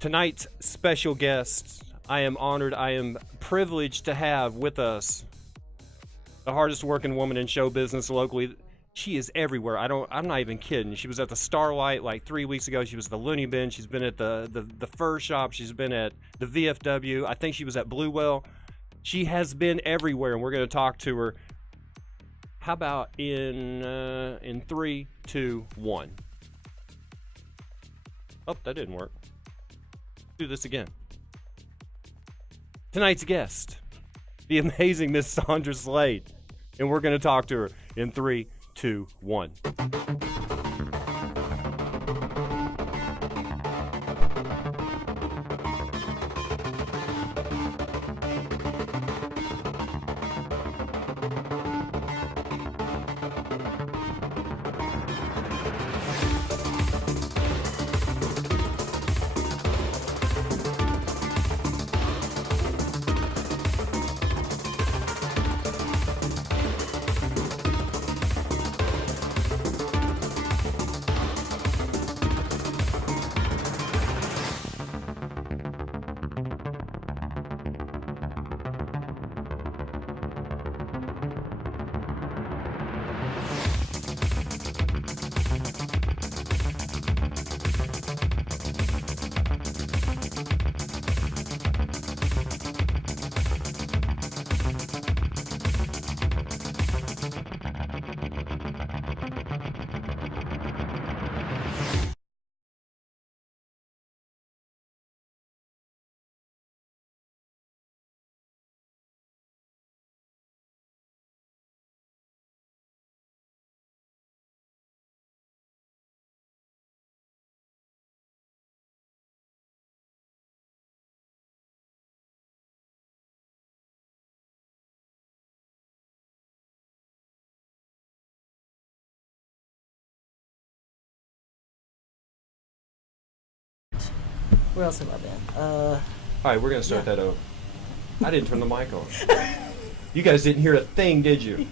Tonight's special guest, I am honored, I am privileged to have with us the hardest working woman in show business locally. She is everywhere. I'm not even kidding. She was at the Starlight like 3 weeks ago. She was at the Looney Bin. She's been at the Fur Shop. She's been at the VFW. I think she was at Blue Well. She has been everywhere, and we're going to talk to her. How about in 3, 2, 1? Oh, that didn't work. Do this again. Tonight's guest, the amazing Miss Sondra Slade, and we're going to talk to her in 3, 2, 1. Where else have I been? All right, we're going to start that over. I didn't turn the mic on. You guys didn't hear a thing, did you?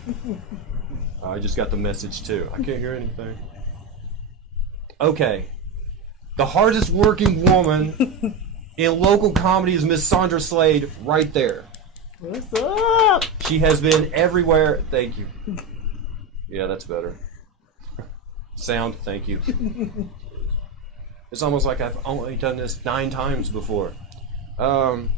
I just got the message, too. I can't hear anything. Okay. The hardest working woman in local comedy is Miss Sondra Slade right there. What's up? She has been everywhere. Thank you. Yeah, that's better. Sound, thank you. It's almost like I've only done this 9 times before. Do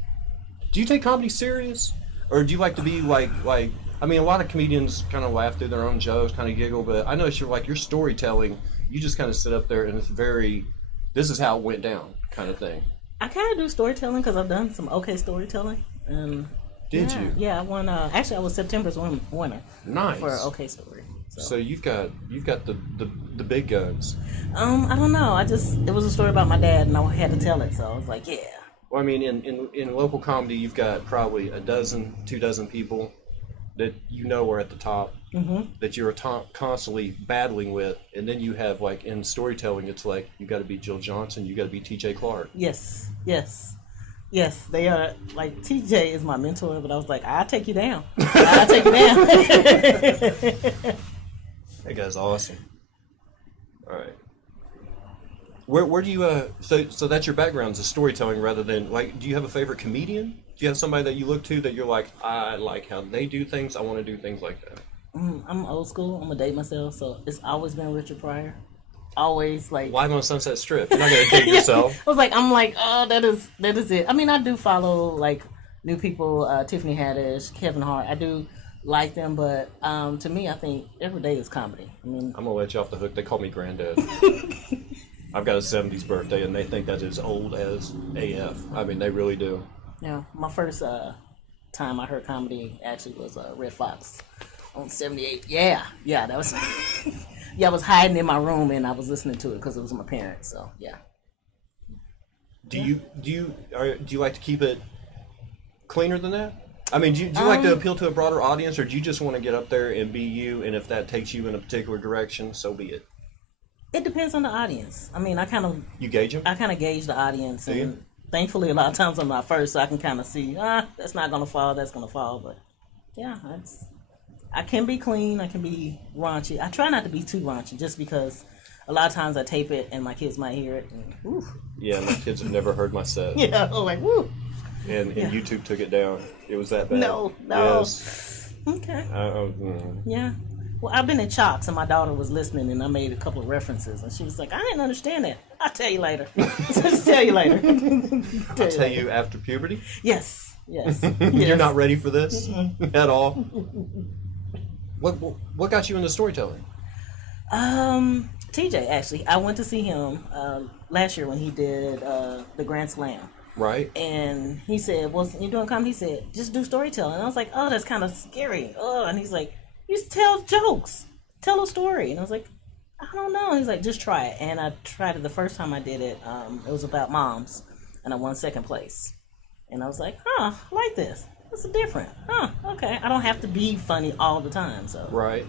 you take comedy serious? Or do you like to be like, I mean, a lot of comedians kind of laugh through their own jokes, kind of giggle, but I notice your storytelling, you just kind of sit up there and it's very, this is how it went down kind of thing. I kind of do storytelling because I've done some okay storytelling. Did you? Yeah, I won, actually I was September's winner. Nice. For an okay story. So you've got the big guns. I don't know. It was a story about my dad, and I had to tell it, so I was like, yeah. Well, I mean, in local comedy, you've got probably 2 dozen people that you know are at the top, that you're constantly battling with, and then you have in storytelling, it's like you got to be Jill Johnson, you got to be T.J. Clark. Yes. They are TJ is my mentor, but I was like, I'll take you down. I'll take you down. That guy's awesome. All right. Where do you so that's your background is storytelling rather than do you have a favorite comedian? Do you have somebody that you look to that you're like, I like how they do things, I want to do things like that? I'm old school. I'm gonna date myself, so it's always been Richard Pryor. Always Live on Sunset Strip. You're not gonna date yourself. I was like, oh, that is it. I mean, I do follow new people, Tiffany Haddish, Kevin Hart. I do like them, but to me, I think every day is comedy. I mean, I'm gonna let you off the hook. They call me granddad. I've got a 70s birthday, and they think that is old as AF. I mean, they really do. Yeah, my first time I heard comedy actually was Red Fox on 78. Yeah, that was. Yeah, I was hiding in my room and I was listening to it because it was my parents. So yeah. Do you like to keep it cleaner than that? I mean, do you like to appeal to a broader audience, or do you just want to get up there and be you, and if that takes you in a particular direction, so be it? It depends on the audience. I mean, You gauge them? I kind of gauge the audience, and thankfully a lot of times I'm not first, so I can kind of see, that's not going to fall, that's going to fall, but yeah, I can be clean, I can be raunchy. I try not to be too raunchy just because a lot of times I tape it and my kids might hear it. And, woo. Yeah, my kids have never heard my set. Yeah, I'm like, woo. And YouTube took it down. It was that bad. No. Yes. Okay. Mm. Yeah. Well, I've been in Chalks, and my daughter was listening, and I made a couple of references, and she was like, I didn't understand that. I'll tell you later. Just tell you later. I'll tell you after puberty? Yes. You're not ready for this at all? What got you into storytelling? TJ, actually. I went to see him last year when he did the Grand Slam. Right. And he said, well, you're doing comedy? He said, just do storytelling. And I was like, oh, that's kind of scary. Oh, and he's like, you tell jokes. Tell a story. And I was like, I don't know. And he's like, just try it. And I tried it the first time I did it. It was about moms. And I won second place. And I was like, I like this. This is different. Okay. I don't have to be funny all the time. So right.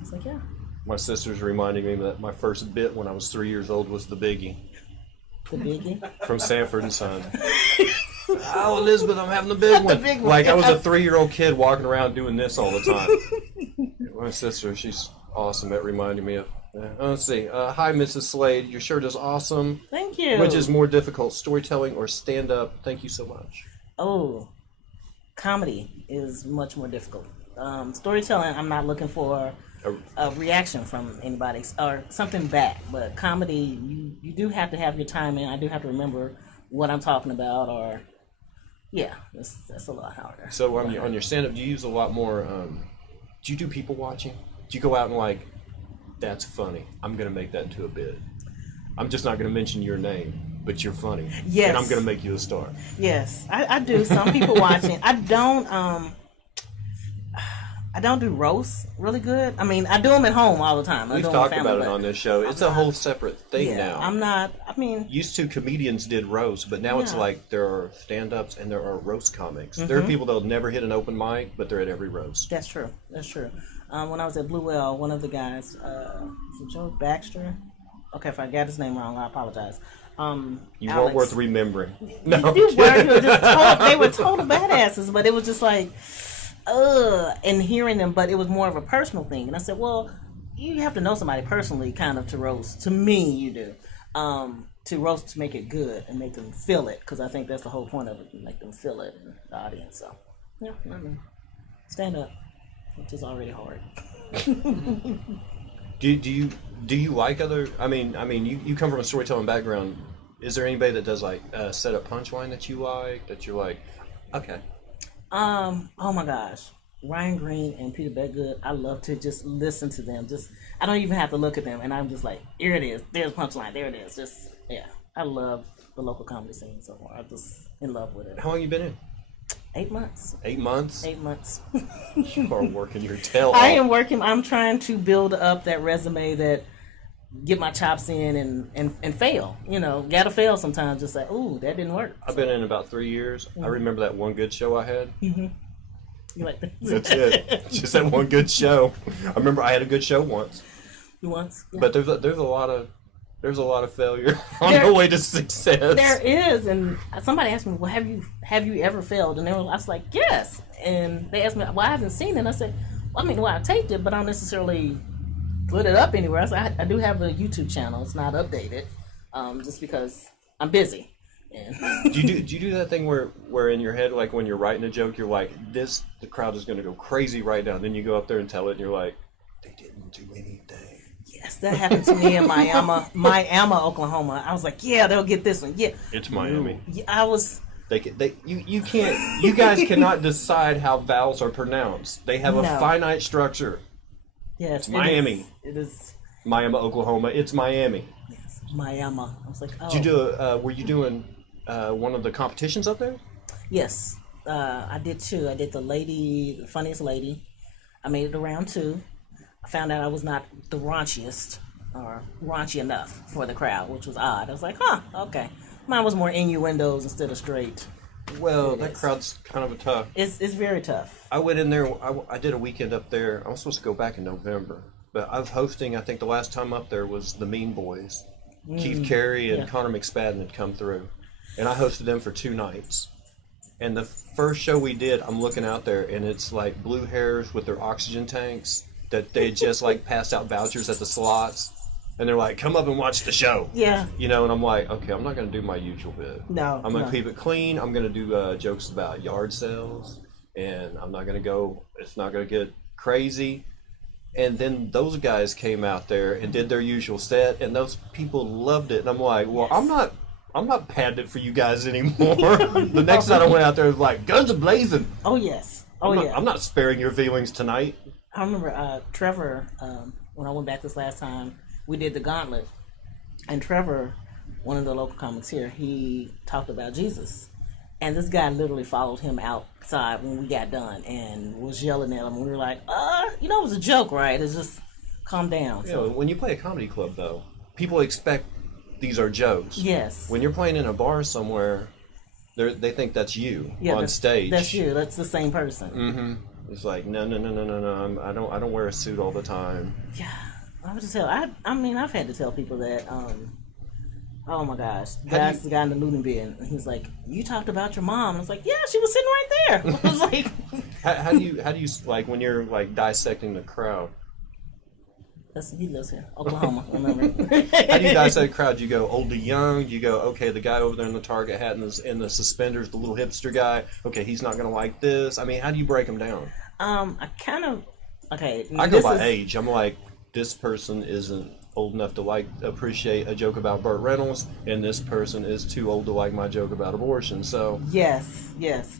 It's like, yeah. My sister's reminding me that my first bit when I was 3 years old was the Biggie. The Biggie? From Sanford and Son. Oh, Elizabeth, I'm having the big one. Big one. Like, I was a 3-year-old kid walking around doing this all the time. My sister, she's awesome at reminding me of. Let's see. Hi, Mrs. Slade. Your shirt is awesome. Thank you. Which is more difficult, storytelling or stand-up? Thank you so much. Oh, comedy is much more difficult. Storytelling, I'm not looking for a reaction from anybody or something back. But comedy, you do have to have your time in. I do have to remember what I'm talking about, or that's a lot harder. So on your stand-up, do you use a lot more? Do you do people watching? Do you go out and like, that's funny, I'm gonna make that into a bit. I'm just not gonna mention your name, but you're funny. Yes. And I'm gonna make you a star. Yes, I do. Some people watching. I don't do roasts really good. I mean, I do them at home all the time. We've talked about it on this show. It's a whole separate thing now. I'm not, used to comedians did roasts, but now it's like there are stand-ups and there are roast comics. There are people that'll never hit an open mic, but they're at every roast. That's true. When I was at Blue Well, one of the guys, Joe Baxter. Okay, if I got his name wrong, I apologize. You Alex. weren't worth remembering. No. You were they were total badasses, but it was just like, and hearing them, but it was more of a personal thing. And I said, well, you have to know somebody personally kind of to roast. To me, you do. To roast to make it good and make them feel it, because I think that's the whole point of it, make them feel it in the audience. So, yeah, stand up, which is already hard. Do you like other? I mean, you come from a storytelling background. Is there anybody that does like a set up punchline that you like? That you're like, okay. Oh my gosh, Ryan Green and Peter Bedgood. I love to just listen to them. I don't even have to look at them, and I'm just like, here it is. There's punchline. There it is. I love the local comedy scene so far. I'm just in love with it. How long you been in? 8 months. 8 months? 8 months. You are working your tail off. I am working. I'm trying to build up that resume that get my chops in and fail. Gotta fail sometimes. Just like, ooh, that didn't work. I've been in about 3 years. I remember that one good show I had. You like that? That's it. Just that one good show. I remember I had a good show once. Once? Yeah. But there's a lot of failure on the way to success. There is, and somebody asked me, "Well, have you ever failed?" And I was like, "Yes." And they asked me, "Well, I haven't seen it." And I said, I taped it, but I don't necessarily put it up anywhere. I said, I do have a YouTube channel. It's not updated, just because I'm busy. And do you do that thing where in your head, like when you're writing a joke, you're like, the crowd is going to go crazy right now. Then you go up there and tell it, and you're like, they didn't do anything. Yes, that happened to me in Miami, Oklahoma. I was like, yeah, they'll get this one. Yeah, it's Miami. Yeah, I was. You can't. You guys cannot decide how vowels are pronounced. They have a finite structure. Yes, it's Miami. It is. Miami, Oklahoma. It's Miami. Yes, Miami. I was like, oh. Did you do? Were you doing one of the competitions up there? Yes, I did two. I did the funniest lady. I made it around 2. I found out I was not the raunchiest or raunchy enough for the crowd, which was odd. I was like, okay. Mine was more innuendos instead of straight. Well, that crowd's kind of tough. It's very tough. I went in there. I did a weekend up there. I was supposed to go back in November, but I was hosting. I think the last time up there was the Mean Boys. Keith Carey and Connor McSpadden had come through, and I hosted them for 2 nights. And the first show we did, I'm looking out there, and it's like blue hairs with their oxygen tanks that they just like passed out vouchers at the slots. And they're like, come up and watch the show. Yeah. You know, and I'm like, okay, I'm not going to do my usual bit. No. I'm going to keep it clean. I'm going to do jokes about yard sales. And I'm not going to go, it's not going to get crazy. And then those guys came out there and did their usual set, and those people loved it. And I'm like, well, I'm not padded for you guys anymore. The next night I went out there, it was like, guns are blazing. Oh, yes. Oh, yeah. I'm not sparing your feelings tonight. I remember Trevor, when I went back this last time, we did the gauntlet. And Trevor, one of the local comics here, he talked about Jesus. And this guy literally followed him outside when we got done and was yelling at him. We were like, it was a joke, right? It's just calm down. So. When you play a comedy club, though, people expect these are jokes. Yes. When you're playing in a bar somewhere, they think that's you on stage. That's you. That's the same person. Mm-hmm. It's like, no. I don't wear a suit all the time. Yeah. I would just tell. I've had to tell people that. Oh my gosh, that's the guy in the looting bin. And he's like, "You talked about your mom." I was like, "Yeah, she was sitting right there." I was like, how do you like when you're like dissecting the crowd? He lives here, Oklahoma. Remember? How do you dissect the crowd? You go old to young. You go, okay, the guy over there in the Target hat and the suspenders, the little hipster guy. Okay, he's not gonna like this. I mean, how do you break them down? I kind of I go by age. I'm like, this person isn't old enough to appreciate a joke about Burt Reynolds, and this person is too old to like my joke about abortion. So yes.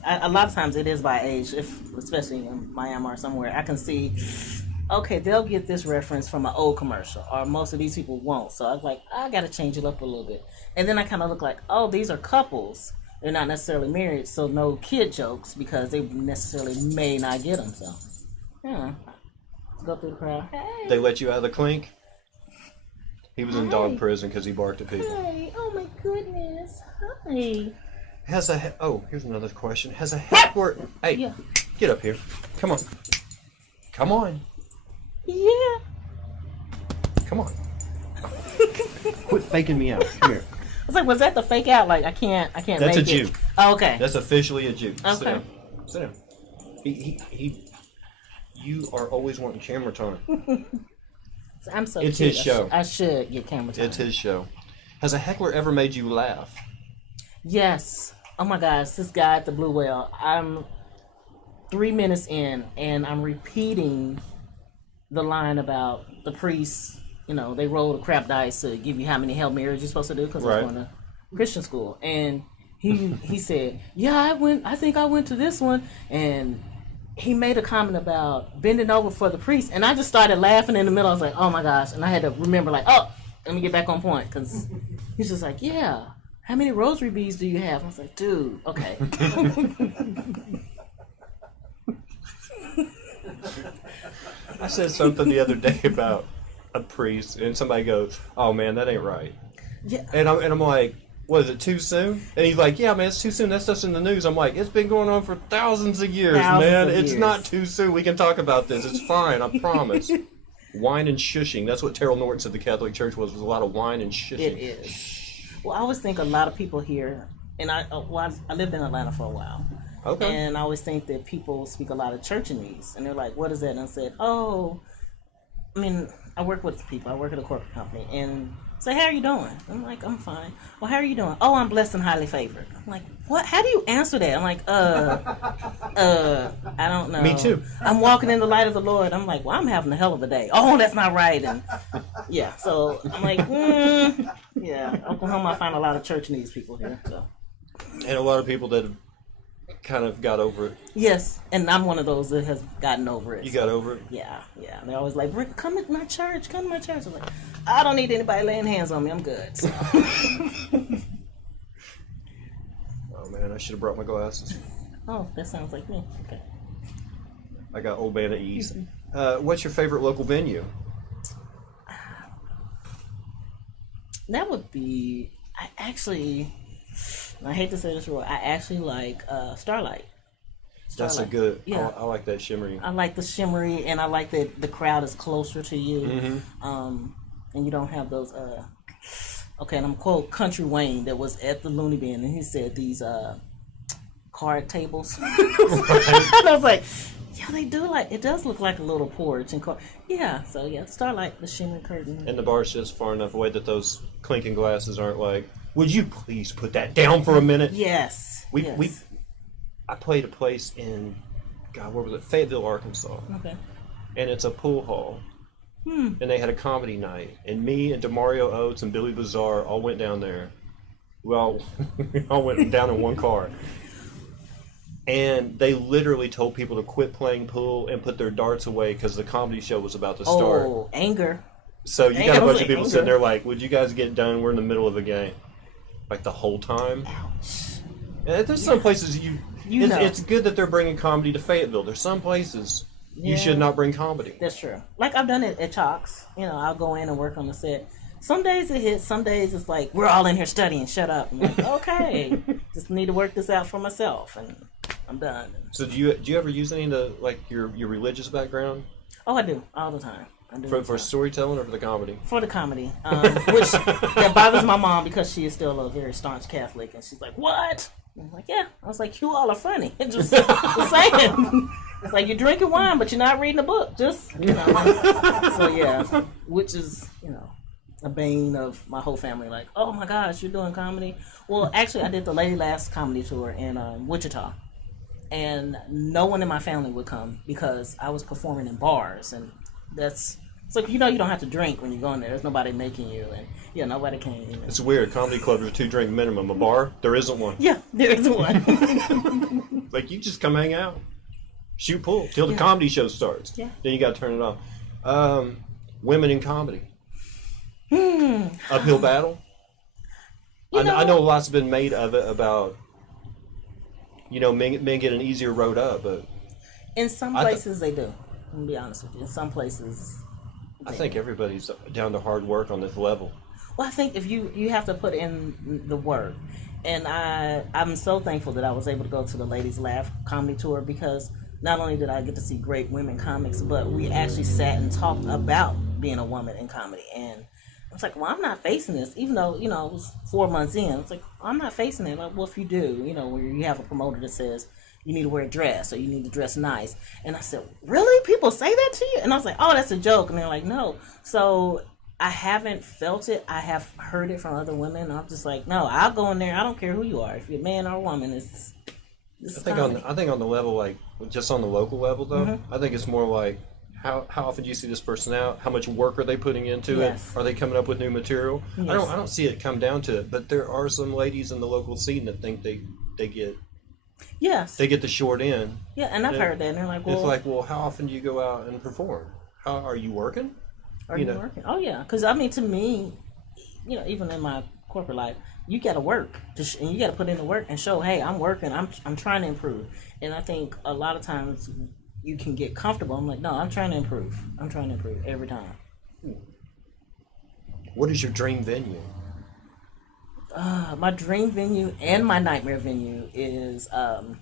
A lot of times it is by age, especially in Miami or somewhere. I can see, okay, they'll get this reference from an old commercial, or most of these people won't. So I was like, I got to change it up a little bit, and then I kind of look like, oh, these are couples. They're not necessarily married, so no kid jokes because they necessarily may not get them. So yeah, let's go through the crowd. Hey. They let you out of the clink. He was in dog prison because he barked at people. Hi. Oh my goodness. Hi. Here's another question. Has a heckler... Hey, Yeah. Get up here. Come on. Come on. Yeah. Come on. Quit faking me out. Come here. I was like, was that the fake out? Like, I can't That's make a it. juke. Oh, okay. That's officially a juke. Okay. Sit down. You are always wanting camera time. I'm so It's cute. his show. I should get camera time. It's his show. Has a heckler ever made you laugh? Yes. Oh my gosh, this guy at the Blue Whale. I'm 3 minutes in, and I'm repeating the line about the priests. You know, they roll the crap dice to give you how many Hail Marys you're supposed to do because Right. I'm going to Christian school. And he said, yeah, I think I went to this one, and he made a comment about bending over for the priest, and I just started laughing in the middle. I was like, oh my gosh, and I had to remember, like, oh, let me get back on point, because he's just like, yeah, how many rosary beads do you have? I was like, dude, okay. I said something the other day about a priest, and somebody goes, oh man, that ain't right. Yeah. And I'm like, what, is it too soon? And he's like, yeah, man, it's too soon. That stuff's in the news. I'm like, it's been going on for thousands of years, man. It's not too soon. We can talk about this. It's fine, I promise. Wine and shushing. That's what Terrell Norton said the Catholic Church was a lot of wine and shushing. It is. Well, I always think a lot of people here, and I lived in Atlanta for a while. Okay. And I always think that people speak a lot of churchanese, and they're like, what is that? And I said, oh, I mean, I work with people. I work at a corporate company, and say, how are you doing? I'm like, I'm fine. Well, how are you doing? Oh, I'm blessed and highly favored. I'm like, what? How do you answer that? I'm like, I don't know. Me too. I'm walking in the light of the Lord. I'm like, well, I'm having a hell of a day. Oh, that's not right. And yeah, so I'm like, yeah, Oklahoma, I find a lot of churchanese people here. So. And a lot of people that have kind of got over it. Yes, and I'm one of those that has gotten over it. You got over it? Yeah. They're always like, Rick, come to my church. I'm like, I don't need anybody laying hands on me. I'm good. So. Oh man, I should have brought my glasses. Oh, that sounds like me. Okay. I got Old Man at Ease. What's your favorite local venue? That would be, I hate to say this word, I actually like Starlight. That's a good, yeah. I like that shimmery. I like the shimmery, and I like that the crowd is closer to you. Mm-hmm. And you don't have those, okay, and I'm quote Country Wayne that was at the Looney Bin, and he said these card tables. And I was like, Yeah, they do. Like, it does look like a little porch and yeah. So yeah, Starlight, the shimmer curtain. And the bar's just far enough away that those clinking glasses aren't like, would you please put that down for a minute? Yes. I played a place in, God, where was it? Fayetteville, Arkansas. Okay. And it's a pool hall. And they had a comedy night. And me and Demario Oates and Billy Bazaar all went down there. Well, we all went down in one car. And they literally told people to quit playing pool and put their darts away because the comedy show was about to start. Oh, anger. So you got a bunch of people sitting there like, would you guys get done? We're in the middle of a game. Like the whole time. Ouch. And there's some places it's good that they're bringing comedy to Fayetteville. There's some places you should not bring comedy. That's true. Like I've done it at Chalks. You know, I'll go in and work on the set. Some days it hits. Some days it's like, we're all in here studying. Shut up. I'm like, okay. Just need to work this out for myself. And I'm done. So do you ever use any of the, like, your religious background? Oh, I do. All the time. I do For storytelling or for the comedy? For the comedy. Which that bothers my mom because she is still a very staunch Catholic. And she's like, what? And I'm like, yeah. I was like, you all are funny. Just saying. It's like, you're drinking wine, but you're not reading a book. Just, you know. So, yeah. Which is, you know, a bane of my whole family. Like, oh, my gosh, you're doing comedy? Well, actually, I did the Lady Last comedy tour in Wichita. And no one in my family would come because I was performing in bars. And it's like, you know, you don't have to drink when you go in there. There's nobody making you. And, yeah, nobody came. You know. It's weird. Comedy clubs are 2-drink minimum. A bar, there isn't one. Yeah, there isn't one. Like, you just come hang out. Shoot pool till the comedy show starts. Yeah. Then you got to turn it off. Women in comedy. Uphill battle. I know lots have been made of it about, you know, men get an easier road up, but in some places they do. I'm gonna be honest with you. In some places, I think everybody's down to hard work on this level. Well, I think if you have to put in the work, and I'm so thankful that I was able to go to the Ladies Laugh comedy tour because not only did I get to see great women comics, but we actually sat and talked about being a woman in comedy. And I was like, well, I'm not facing this, even though, you know, it was 4 months in. It's like, I'm not facing it. Like, well, if you do, you know, where you have a promoter that says you need to wear a dress or you need to dress nice. And I said, really? People say that to you? And I was like, oh, that's a joke. And they're like, no. So I haven't felt it. I have heard it from other women. I'm just like, no, I'll go in there. I don't care who you are. If you're a man or a woman, I think on the level, like, just on the local level, though, I think it's more like, how often do you see this person out? How much work are they putting into it? Are they coming up with new material? Yes. I don't see it come down to it, but there are some ladies in the local scene that think they get they get the short end. Yeah, and I've heard that, and they're like, well, it's like, well, how often do you go out and perform? How are you working? Are you working? Oh yeah, because I mean, to me, you know, even in my corporate life, you got to work, and you got to put in the work and show, hey, I'm working, I'm trying to improve. And I think a lot of times you can get comfortable. I'm like, no, I'm trying to improve. I'm trying to improve every time. What is your dream venue? My dream venue and my nightmare venue is the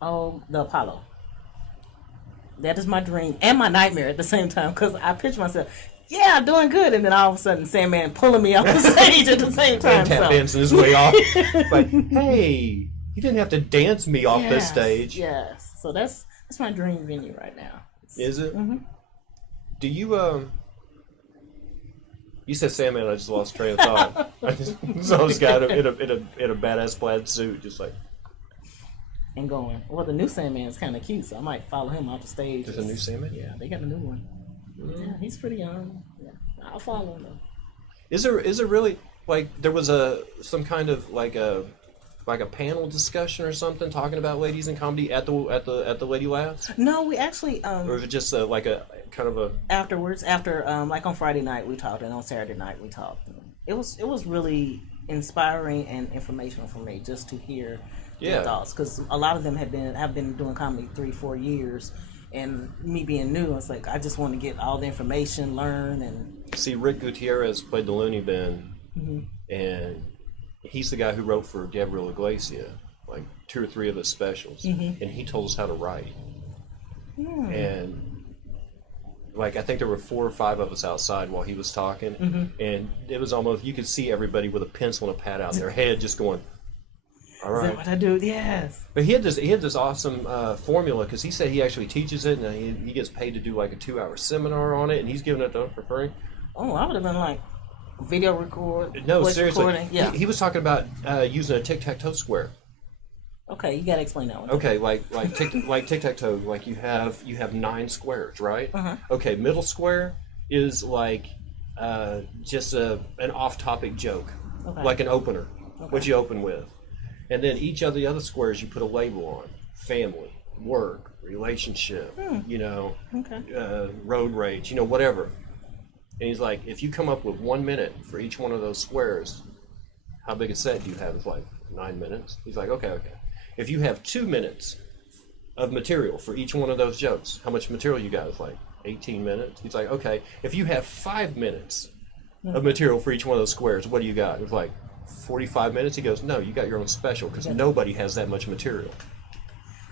Apollo. That is my dream and my nightmare at the same time, because I picture myself, yeah, doing good, and then all of a sudden Sandman pulling me off the stage at the same time. Tap dancing his way off. Like, hey, you didn't have to dance me off this stage. Yes. So that's my dream venue right now. Is it? Mm-hmm. Do you You said Sandman, I just lost train of thought. I just saw this guy in a badass plaid suit, just like. And going. Well, the new Sandman is kind of cute, so I might follow him off the stage. There's a new Sandman? Yeah, they got a new one. Mm-hmm. Yeah, he's pretty young. Yeah, I'll follow him though. Is there really, like, there was some kind of like a panel discussion or something talking about ladies in comedy at the Lady Laughs? No, we actually or was it just like a kind of a afterwards, after like on Friday night we talked, and on Saturday night we talked. It was really inspiring and informational for me just to hear their thoughts, because a lot of them have been doing comedy 3-4 years, and me being new, it's like I just want to get all the information, learn, and see. Rick Gutierrez played the Looney Bin, and he's the guy who wrote for Gabriel Iglesias, like 2 or 3 of his specials, and he told us how to write. And like, I think there were 4 or 5 of us outside while he was talking, and it was almost, you could see everybody with a pencil and a pad out, their head just going, All right. Is that what I do? Yes. But he had this awesome formula because he said he actually teaches it and he gets paid to do like a 2-hour seminar on it, and he's giving it to for free. Oh, I would have been like video record. No, voice seriously. recording. Yeah. He was talking about using a tic-tac-toe square. Okay, you gotta explain that one. Okay, like tic-tac-toe, like you have 9 squares, right? Uh-huh. Okay, middle square is like just an off-topic joke, Okay. like an opener, Okay. what you open with. And then each of the other squares you put a label on: family, work, relationship, Okay. road rage, whatever. And he's like, if you come up with 1 minute for each one of those squares, how big a set do you have? It's like 9 minutes. He's like, okay. If you have 2 minutes of material for each one of those jokes, how much material you got? It's like 18 minutes. He's like, okay. If you have 5 minutes of material for each one of those squares, what do you got? It's like 45 minutes. He goes, no, you got your own special because nobody has that much material.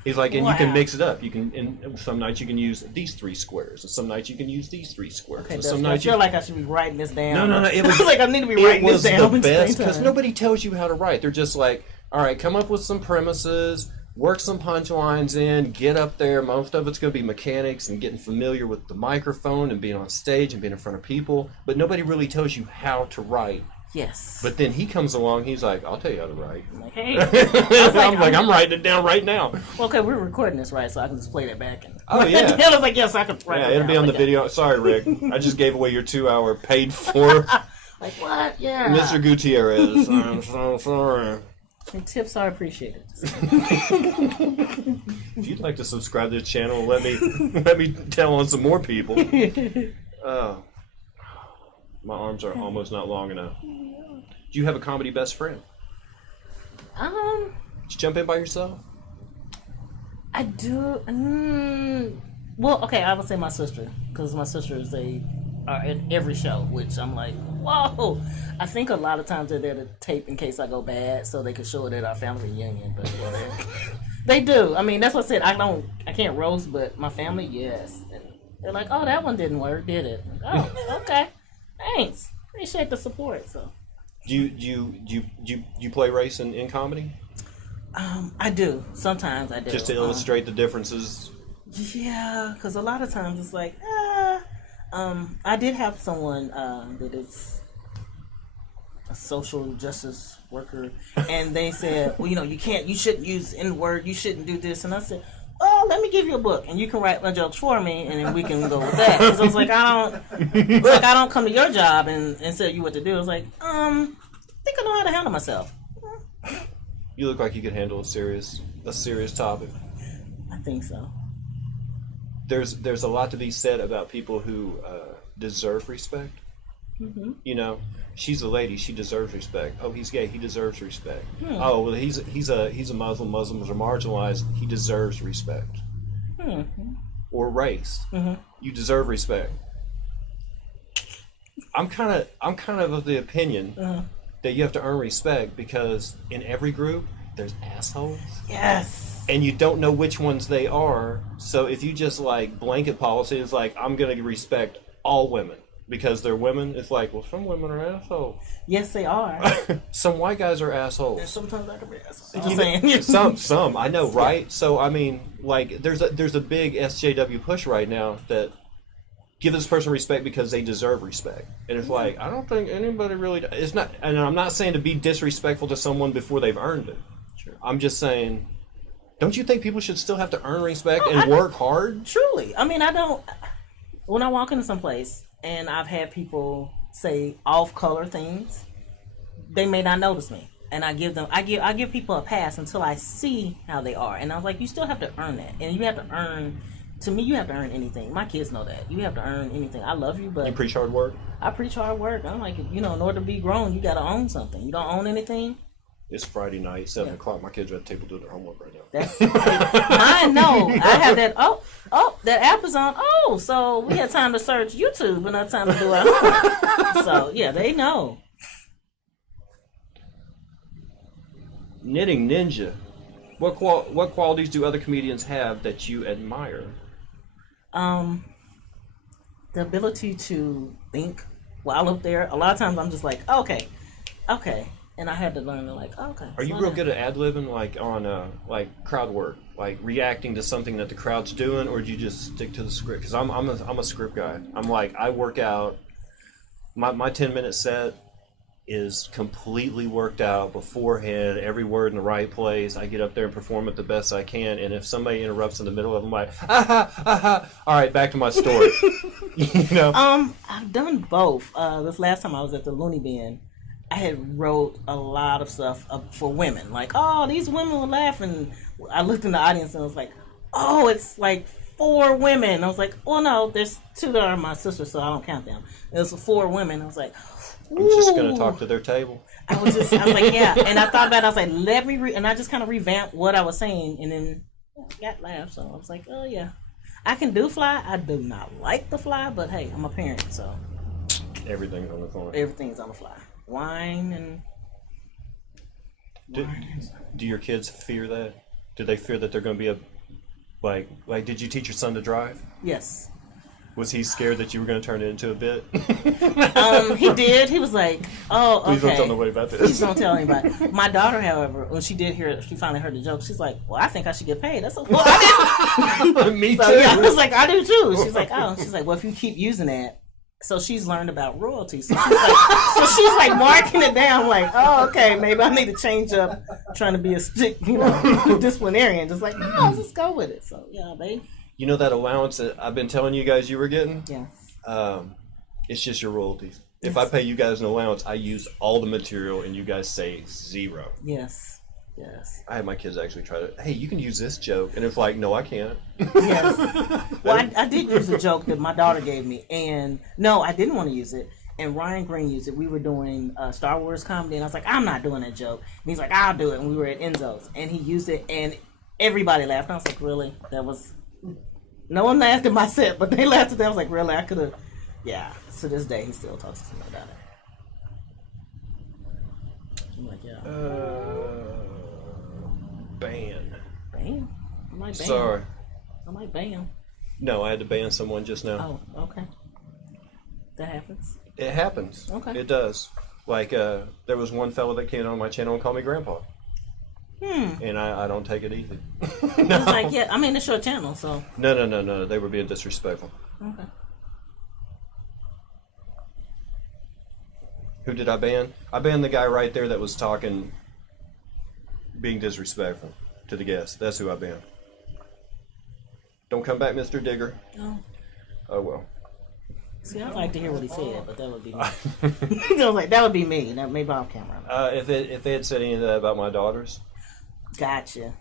He's like, and you can mix it up. You can, and some nights you can use these 3 squares, and some nights you can use these 3 squares. Okay, and some I nights feel like I should be writing this down. No. It was like I need to be writing this down. It was the best because because nobody tells you how to write. They're just like, all right, come up with some premises, work some punchlines in, get up there. Most of it's going to be mechanics and getting familiar with the microphone and being on stage and being in front of people. But nobody really tells you how to write. Yes. But then he comes along, he's like, I'll tell you how to write. I'm like, hey. I'm writing it down right now. Well, okay, we're recording this, right? So I can just play that back. And Oh, yeah. I was like, yes, I could write Yeah, it it'll down. be on the Like, video. Sorry, Rick. I just gave away your 2-hour paid for. Like, what? Yeah. Mr. Gutierrez, I'm so sorry. And tips are appreciated. If you'd like to subscribe to the channel, let me tell on some more people. Oh, my arms are almost not long enough. Do you have a comedy best friend? Did you jump in by yourself? I do. Well, okay, I would say my sister, because my sisters are in every show, which I'm like, whoa. I think a lot of times they're there to tape in case I go bad, so they can show it at our family reunion. But whatever. They do. I mean, that's what I said. I can't roast, but my family, yes. And they're like, oh, that one didn't work, did it? Oh, okay. Thanks. Appreciate the support. So. Do you play race in comedy? I do. Sometimes I do. Just to illustrate the differences. Yeah, because a lot of times it's like, I did have someone that is a social justice worker, and they said, well, you shouldn't use N-word, you shouldn't do this, and I said, well, let me give you a book, and you can write my jokes for me, and then we can go with that. Because I was like, I don't come to your job and tell you what to do. I was like, I think I know how to handle myself. You look like you could handle a serious topic. I think so. There's a lot to be said about people who deserve respect. Mm-hmm. She's a lady, she deserves respect. Oh, he's gay, he deserves respect. Oh, well, he's a Muslim. Muslims are marginalized. He deserves respect. Or race. You deserve respect. I'm kind of the opinion that you have to earn respect because in every group there's assholes. Yes. And you don't know which ones they are. So if you just like blanket policy, it's like I'm gonna respect all women because they're women. It's like, well, some women are assholes. Yes, they are. Some white guys are assholes. And sometimes I can be assholes. I'm just saying. some I know, right? So I mean, like, there's a big SJW push right now that give this person respect because they deserve respect, and it's like I don't think anybody really. It's not, and I'm not saying to be disrespectful to someone before they've earned it. Sure. I'm just saying, don't you think people should still have to earn respect and work hard? Truly, I mean, I don't. When I walk into some place and I've had people say off-color things, they may not notice me, and I give people a pass until I see how they are, and I was like, you still have to earn that, and you have to earn. To me, you have to earn anything. My kids know that. You have to earn anything. I love you, but You preach hard work. I preach hard work. I'm like, in order to be grown, you got to own something. You don't own anything. It's Friday night, 7 o'clock. My kids are at the table doing their homework right now. That's mine. No, I have that. Oh, that app is on. Oh, so we had time to search YouTube, but not time to do our homework. So yeah, they know. Knitting Ninja. What qualities do other comedians have that you admire? The ability to think while up there. A lot of times I'm just like, okay, And I had to learn to like, okay. Are you real good at ad-libbing, like on like crowd work, like reacting to something that the crowd's doing, or do you just stick to the script? Because I'm a script guy. I'm like, I work out. My 10-minute set is completely worked out beforehand, every word in the right place. I get up there and perform it the best I can, and if somebody interrupts in the middle of it, I'm like, all right, back to my story. You know? I've done both. This last time I was at the Looney Bin, I had wrote a lot of stuff for women. Like, oh, these women were laughing. I looked in the audience and I was like, oh, it's like 4 women. I was like, oh no, there's 2 that are my sisters, so I don't count them. It was 4 women. I was like, I'm just going to talk to their table. I was like, yeah. And I thought about it. I was like, let me and I just kind of revamped what I was saying, and then got laughs. So I was like, oh yeah, I can do fly. I do not like the fly, but hey, I'm a parent, so Everything's on the fly. everything's on the fly. Wine and Do your kids fear that? Do they fear that they're going to be a like? Did you teach your son to drive? yes. Was he scared that you were going to turn it into a bit? He did. He was like, "Oh, okay." Please don't tell nobody about this. Please don't tell anybody. My daughter, however, when she did hear it, she finally heard the joke. She's like, "Well, I think I should get paid." That's well, I did. Me too. So yeah, I was like, "I do too." She's like, "Oh," she's like, "Well, if you keep using that." So she's learned about royalties. So she's like marking it down. Like, oh, okay, maybe I need to change up trying to be a strict, disciplinarian. Just like, no, just go with it. So yeah, babe. You know that allowance that I've been telling you guys you were getting? Yeah. It's just your royalties. If I pay you guys an allowance, I use all the material and you guys say 0. Yes. Yes. I had my kids actually try to, hey, you can use this joke. And it's like, no, I can't. Yes. Well, I did use a joke that my daughter gave me. And no, I didn't want to use it. And Ryan Green used it. We were doing Star Wars comedy. And I was like, I'm not doing that joke. And he's like, I'll do it. And we were at Enzo's. And he used it. And everybody laughed. And I was like, really? That was... No one laughed at my set, but they laughed at that. I was like, really? I could have... Yeah. To this day, he still talks to me about it. I'm like, yeah. Ban. Ban? I might ban. Sorry. I might ban. No, I had to ban someone just now. Oh, okay. That happens. It happens. Okay. It does. Like, there was one fellow that came on my channel and called me Grandpa. And I don't take it easy. No. I was like, yeah, I mean, it's your channel, so. No. They were being disrespectful. Okay. Who did I ban? I banned the guy right there that was talking, being disrespectful to the guests. That's who I banned. Don't come back, Mr. Digger. Oh. Oh, well. See, I'd like to hear what he said, but that would be me. I was like, that would be me. That maybe off camera. If they had said any of that about my daughters, Gotcha.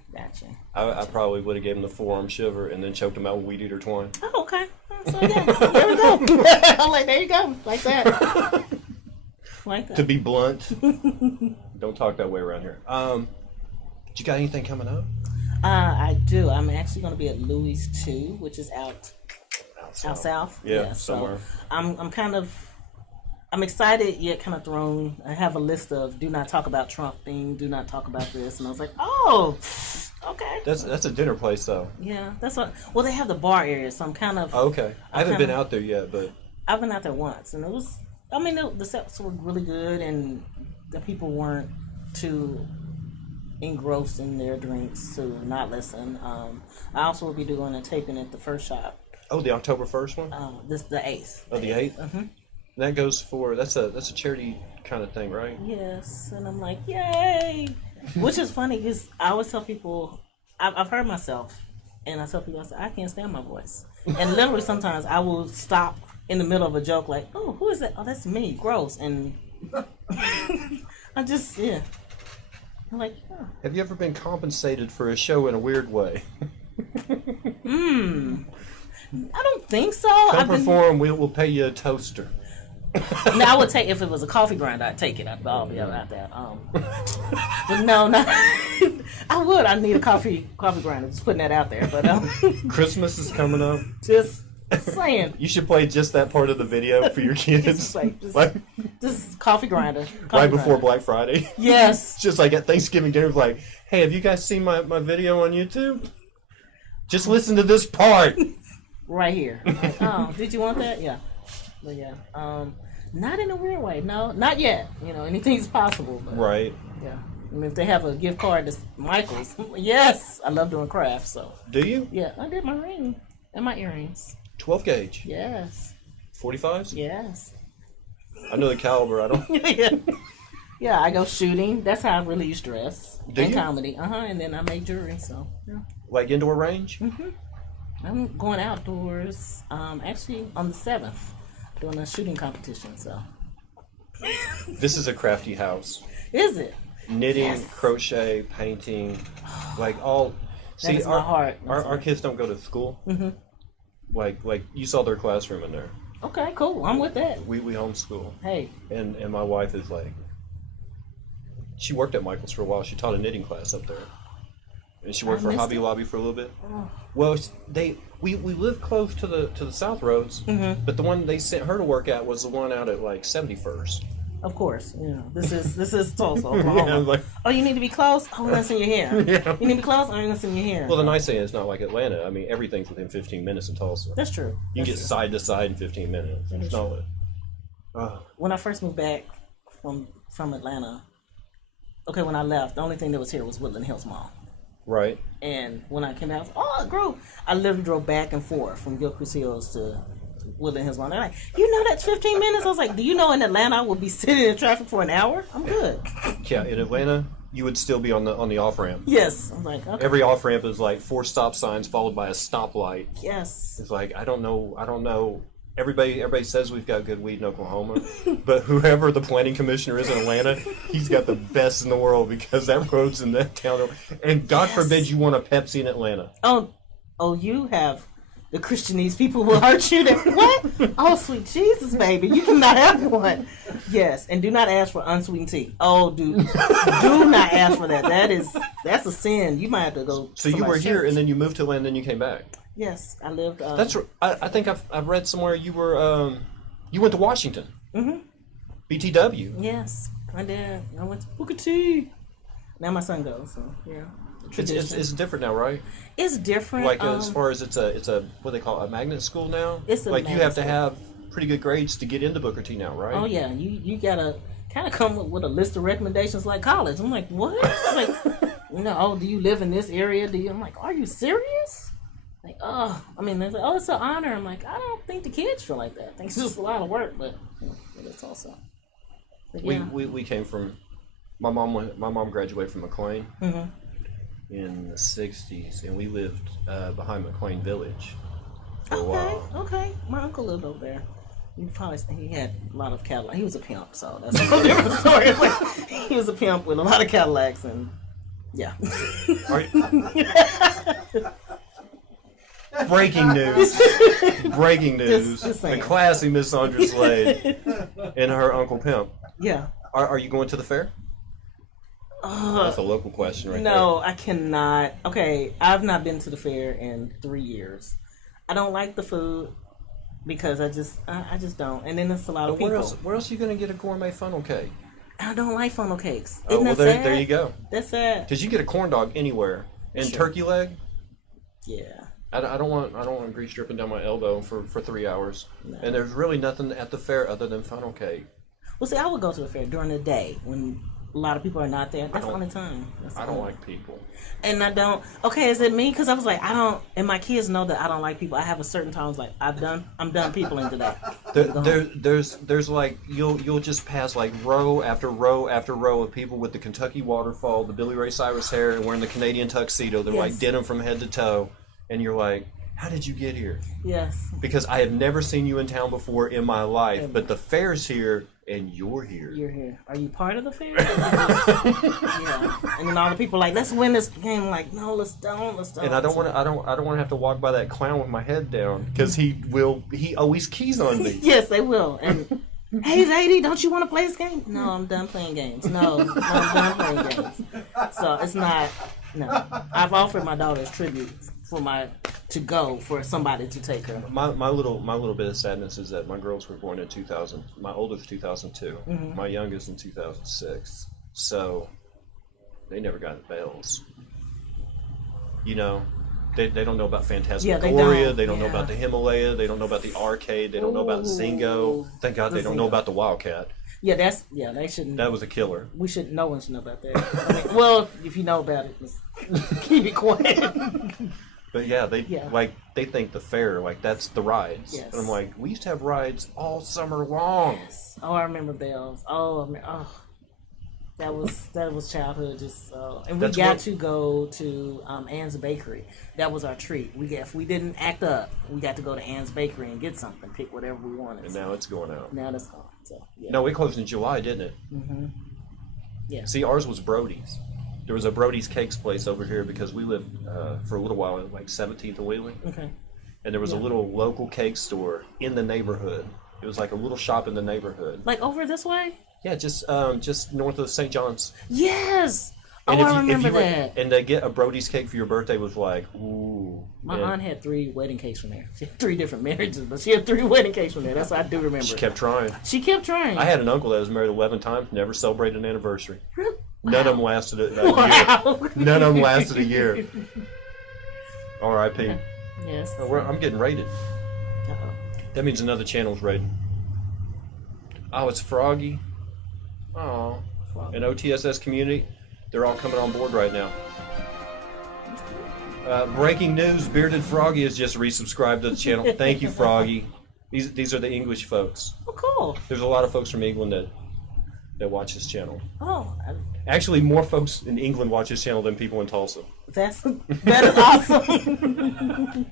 I probably would have given them the forearm shiver and then choked them out with weed eater twine. Oh, okay. So yeah, there we go. I'm like, there you go, like that. Like that. To be blunt, don't talk that way around here. You got anything coming up? I do. I'm actually going to be at Louis 2, which is out south. Yeah, somewhere. So I'm excited yet kind of thrown. I have a list of do not talk about Trump thing, do not talk about this, and I was like, oh, okay. That's a dinner place though. Yeah, that's what. Well, they have the bar area, so I'm kind of. Okay, I haven't been out there yet, but I've been out there once, and it was. I mean, the sets were really good, and the people weren't too engrossed in their drinks to not listen. I also will be doing a taping at the First Shop. Oh, the October 1st one? The 8th. Oh, the 8th? Mm-hmm. That goes for, that's a charity kind of thing, right? Yes, and I'm like, yay! Which is funny, because I always tell people, I've heard myself, and I tell people, I can't stand my voice. And literally sometimes I will stop in the middle of a joke like, oh, who is that? Oh, that's me. Gross. And I just, yeah. I'm like, oh. Have you ever been compensated for a show in a weird way? I don't think so. Come perform, we'll pay you a toaster. Now I would take, if it was a coffee grinder, I'd take it. I'll be about that. But no, I would. I need a coffee grinder. Just putting that out there. But Christmas is coming up. Just saying. You should play just that part of the video for your kids. Just coffee grinder. Before Black Friday. Yes. Just like at Thanksgiving dinner, like, hey, have you guys seen my video on YouTube? Just listen to this part. Right here. Like, oh, did you want that? Yeah. But yeah. Not in a weird way. No, not yet. You know, anything's possible. But, Right. yeah. I mean, if they have a gift card to Michael's, yes, I love doing crafts. So. Do you? Yeah, I did my ring and my earrings. 12 gauge. Yes. 45s? Yes. I know the caliber. I don't. Yeah. Yeah, I go shooting. That's how I really used to dress. Do and you? comedy. And then I make jewelry. So. Yeah. Like indoor range? I'm going outdoors. Actually, on the 7th, doing a shooting competition. So. This is a crafty house. Is it? Knitting, Yes. crochet, painting, like all. See, is my heart. Our kids don't go to school. Like you saw their classroom in there. Okay, cool. I'm with that. We homeschool, Hey. and my wife is like. She worked at Michael's for a while. She taught a knitting class up there, and she worked for missed Hobby it. Lobby for a little bit. Well, we live close to the South Roads, but the one they sent her to work at was the one out at like 71st. Of course, you know this is Tulsa, Oklahoma. Yeah, like- oh, you need to be close. Oh, we're gonna send you here. Yeah. You need to be close. Oh, we're gonna send you here. Well, the nice thing is, it's not like Atlanta. I mean, everything's within 15 minutes in Tulsa. That's true. You can That's get true. side to side in 15 minutes. It's not like, When I first moved back from Atlanta, okay, when I left, the only thing that was here was Woodland Hills Mall. right. And when I came back, I was like, oh, it grew. I literally drove back and forth from Gilchrist Hills to Woodland Hills Mall. They're like, you know that's 15 minutes? I was like, do you know in Atlanta I would be sitting in traffic for an hour? I'm good. Yeah, in Atlanta, you would still be on the off ramp. Yes. I'm like, okay. Every off ramp is like 4 stop signs followed by a stoplight. Yes. It's like I don't know. Everybody says we've got good weed in Oklahoma, but whoever the planning commissioner is in Atlanta, he's got the best in the world because that road's in that town. And God forbid you want a Pepsi in Atlanta. Oh, you have the Christianese people who hurt you. What? Oh, sweet Jesus, baby. You cannot have one. Yes, and do not ask for unsweetened tea. Oh, do not ask for that. That's a sin. You might have to go. So you were here and then you moved to Atlanta and then you came back. Yes, I lived. That's. I think I've read somewhere you were. You went to Washington. BTW. Yes, I did. I went to Booker T. Now my son goes. So yeah. It's different now, right? It's different. Like as far as it's a what they call it, a magnet school now. It's a like you magnet have to school. have pretty good grades to get into Booker T now, right? Oh yeah, you gotta kind of come up with a list of recommendations like college. I'm like, what? It's like, oh, do you live in this area? I'm like, are you serious? Like, oh, I mean, they're like, oh, it's an honor. I'm like, I don't think the kids feel like that. I think it's just a lot of work, but it's also. But yeah. We came from. My mom graduated from McLean in the '60s, and we lived behind McLean Village for a while. Okay. My uncle lived over there. You probably he had a lot of Cadillacs. He was a pimp, so that's a whole different story. It's like, he was a pimp with a lot of Cadillacs, and yeah. Breaking news! Breaking news! Just The saying. classy Miss Sondra Slade and her Uncle Pimp. Yeah. Are you going to the fair? That's a local question, right No, I cannot. Okay, I've not been to the fair in 3 years. I don't like the food because I just don't. And then there's a lot there. of people. Where else are you going to get a gourmet funnel cake? I don't like funnel cakes. Oh, Isn't well, that sad? there you go. That's sad. Because you get a corn dog anywhere, and Sure. turkey leg. Yeah. I don't want grease dripping down my elbow for 3 hours. No. And there's really nothing at the fair other than funnel cake. Well, see, I would go to the fair during the day when a lot of people are not there. That's the only time. I don't like people. And I don't. Okay, is it me? Because I was like, I don't. And my kids know that I don't like people. I have a certain times like I'm done peopling today. There's like you'll just pass like row after row after row of people with the Kentucky waterfall, the Billy Ray Cyrus hair, and wearing the Canadian tuxedo. They're like Yes. denim from head to toe, and you're like, how did you get here? Yes. Because I have never seen you in town before in my life, but the fair's here and you're here. You're here. Are you part of the fair? Yeah. And then all the people are like, let's win this game. I'm like, no, let's don't. And I don't want to have to walk by that clown with my head down because he always keys on me. Yes, they will. And hey, lady, don't you want to play this game? No, I'm done playing games. No, I'm done playing games. So it's not. No, I've offered my daughters tribute for somebody to take her. My little bit of sadness is that my girls were born in 2000. My oldest 2002. My youngest in 2006. So they never got the bells. You know, They don't know about Yeah, Phantasmagoria. They don't know yeah. about the Himalaya. They don't know about the arcade. They don't know about Zingo. Thank God they don't know about the Wildcat. Yeah, they shouldn't. That was a killer. We should. No one should know about that. I mean, well, if you know about it, just keep it quiet. But yeah, they think the fair, like that's the rides. Yes. And I'm like, we used to have rides all summer long. Oh, I remember bells. That was childhood. And we got to go to Ann's Bakery. That was our treat. If we didn't act up, we got to go to Ann's Bakery and get something, pick whatever we wanted. And now it's going out. Now that's gone. So yeah. No, it closed in July, didn't it? Mm-hmm. Yeah. See, ours was Brody's. There was a Brody's Cakes place over here because we lived for a little while in like 17th and Wheeling. Okay. And there was a little local cake store in the neighborhood. It was like a little shop in the neighborhood. Like over this way? Yeah, just north of St. John's. Yes. And I remember that. And to get a Brody's cake for your birthday was like, ooh. My aunt had 3 wedding cakes from there. She had 3 different marriages, but she had 3 wedding cakes from there. That's what I do remember. She kept trying. I had an uncle that was married 11 times, never celebrated an anniversary. Wow. None of them lasted a year. None of them lasted a year. R.I.P. Yes. Oh, I'm getting rated. Uh-oh. That means another channel's rated. Oh, it's Froggy. Oh. An OTSS community. They're all coming on board right now. Breaking news, Bearded Froggy has just resubscribed to the channel. Thank you, Froggy. These are the English folks. Oh, cool. There's a lot of folks from England that watch this channel. Oh. Actually, more folks in England watch this channel than people in Tulsa. That is awesome.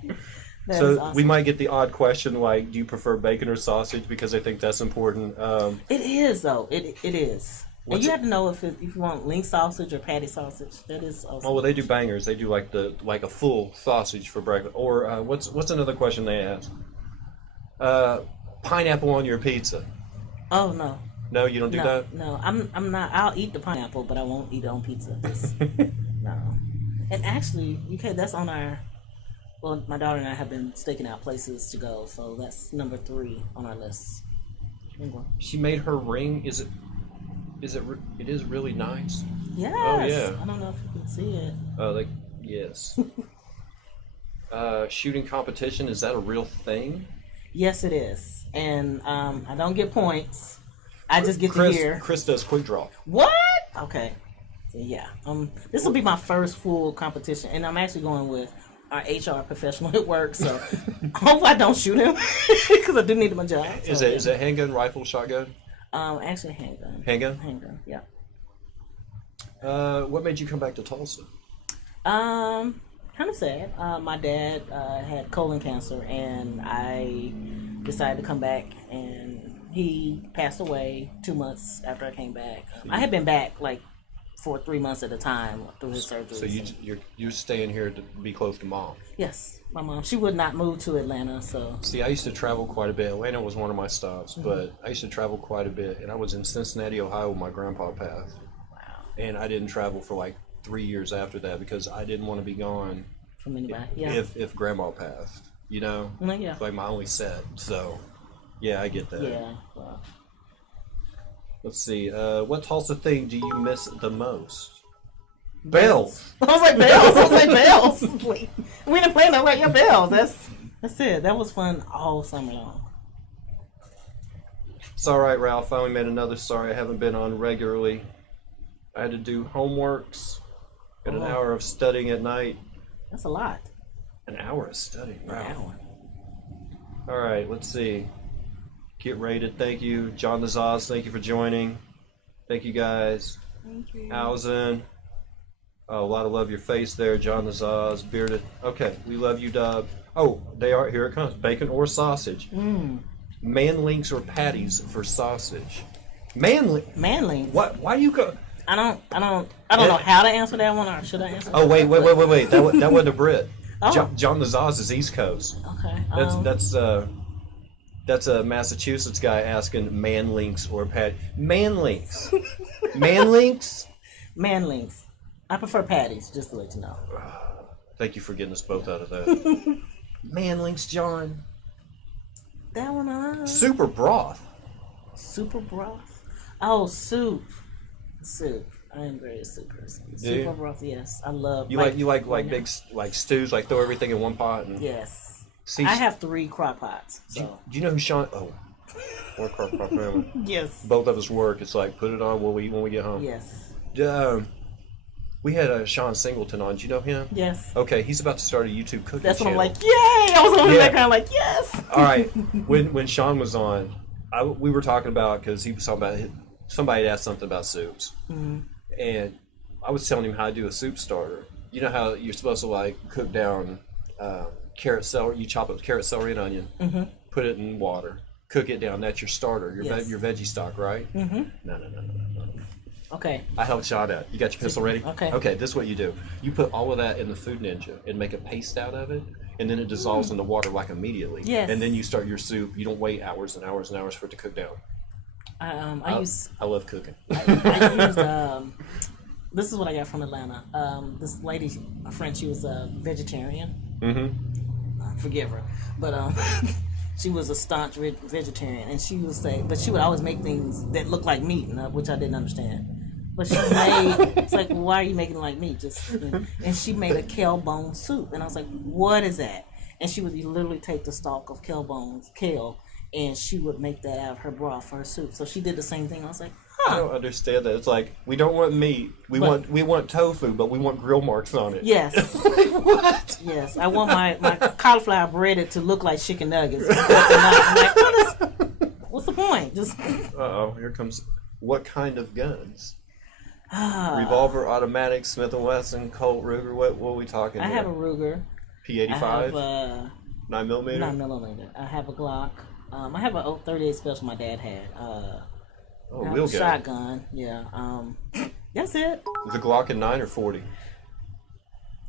So we might get the odd question like, do you prefer bacon or sausage? Because I think that's important. It is, though. It is. And you have to know if you want link sausage or patty sausage. That is awesome. Oh, well, they do bangers. They do like a full sausage for breakfast. Or what's another question they ask? Pineapple on your pizza. Oh, no. No, you don't do that? No, I'm not. I'll eat the pineapple, but I won't eat it on pizza. No. And actually, that's on our. Well, my daughter and I have been staking out places to go, so that's number 3 on our list. She made her ring. It is really nice. Yes. Oh yeah. I don't know if you can see it. Oh, yes. Shooting competition, is that a real thing? Yes, it is. And I don't get points. I just get to hear. Chris does quick draw. What? Okay. So, yeah. This will be my first full competition, and I'm actually going with our HR professional at work. So hopefully I don't shoot him because I do need my job. So, is it handgun, rifle, shotgun? Actually handgun. Handgun. Yeah. What made you come back to Tulsa? Kind of sad. My dad had colon cancer, and I decided to come back, and he passed away 2 months after I came back. I had been back like for 3 months at a time through his surgery. So you're staying here to be close to mom? Yes, my mom. She would not move to Atlanta, so. See, I used to travel quite a bit. Atlanta was one of my stops, but I used to travel quite a bit, and I was in Cincinnati, Ohio when my grandpa passed. Wow. And I didn't travel for like 3 years after that because I didn't want to be gone from anybody. Yeah. If grandma passed, you know? Yeah. It's like my only set, so yeah, I get that. Yeah. Wow. Let's see. What Tulsa thing do you miss the most? Bells. I was like bells. We didn't play no like your bells. That's it. That was fun all summer long. It's all right, Ralph. I only made another sorry I haven't been on regularly. I had to do homeworks. Got an hour of studying at night. That's a lot. An hour of studying. Wow. An hour. All right. Let's see. Get rated. Thank you, John the Zaz. Thank you for joining. Thank you, guys. Thank you. Alzen. Oh, a lot of love your face there, John the Zaz. Bearded. Okay, we love you, Dub. Oh, they are. Here it comes. Bacon or sausage. Man links or patties for sausage. Man links. What? Why do you go? I don't know how to answer that one, or should I answer? Oh wait. That wasn't a Brit. Oh. John the Zaz is East Coast. Okay. That's a Massachusetts guy asking man links or pat. Man links. Man links. Man links. I prefer patties, just to let you know. Thank you for getting us both out of that. Man links, John. That one. Super broth. Super broth. Oh, soup. I am very a soup person. Do you? Soup or broth, yes. I love. You like big like stews, like throw everything in one pot. And, Yes. See, I have 3 crock pots. So. do you know who Sean? Oh, we're crock pot family. Yes. Both of us work. It's like put it on when we get home. Yes. We had Sean Singleton on. Do you know him? Yes. Okay, he's about to start a YouTube cooking That's when channel. I'm like, yay! I was over the background like, yes. All right. When Sean was on, we were talking about because he was talking about somebody had asked something about soups, and I was telling him how to do a soup starter. You know how you're supposed to like cook down carrot, celery. You chop up carrot, celery, and onion. Put it in water. Cook it down. That's your starter. Your your veggie stock, right? No. Okay. I helped Sean out. You got your pencil ready? Okay. Okay, this is what you do. You put all of that in the Food Ninja and make a paste out of it, and then it dissolves in the water like immediately. Yes. And then you start your soup. You don't wait hours and hours and hours for it to cook down. I love cooking. I used this is what I got from Atlanta. This lady, a friend, she was a vegetarian. Forgive her, but she was a staunch vegetarian, and she would say, but she would always make things that looked like meat, which I didn't understand. But she made, it's like, well, why are you making it like meat? And she made a kale bone soup, and I was like, what is that? And she would literally take the stalk of kale, and she would make that out of her broth for her soup. So she did the same thing. I was like, I don't understand that. It's like we don't want meat. We want tofu, but we want grill marks on it. Yes. What? Yes. I want my cauliflower breaded to look like chicken nuggets. I'm like, what's the point? Just. Uh-oh, here comes. What kind of guns? Revolver, automatic, Smith & Wesson, Colt, Ruger. What are we talking I here? have a Ruger. P85? I have a 9mm? 9mm. I have a Glock. I have a 38 Special my dad had. Wheel gun. Shotgun. Yeah. That's it. Is the Glock a 9 or 40?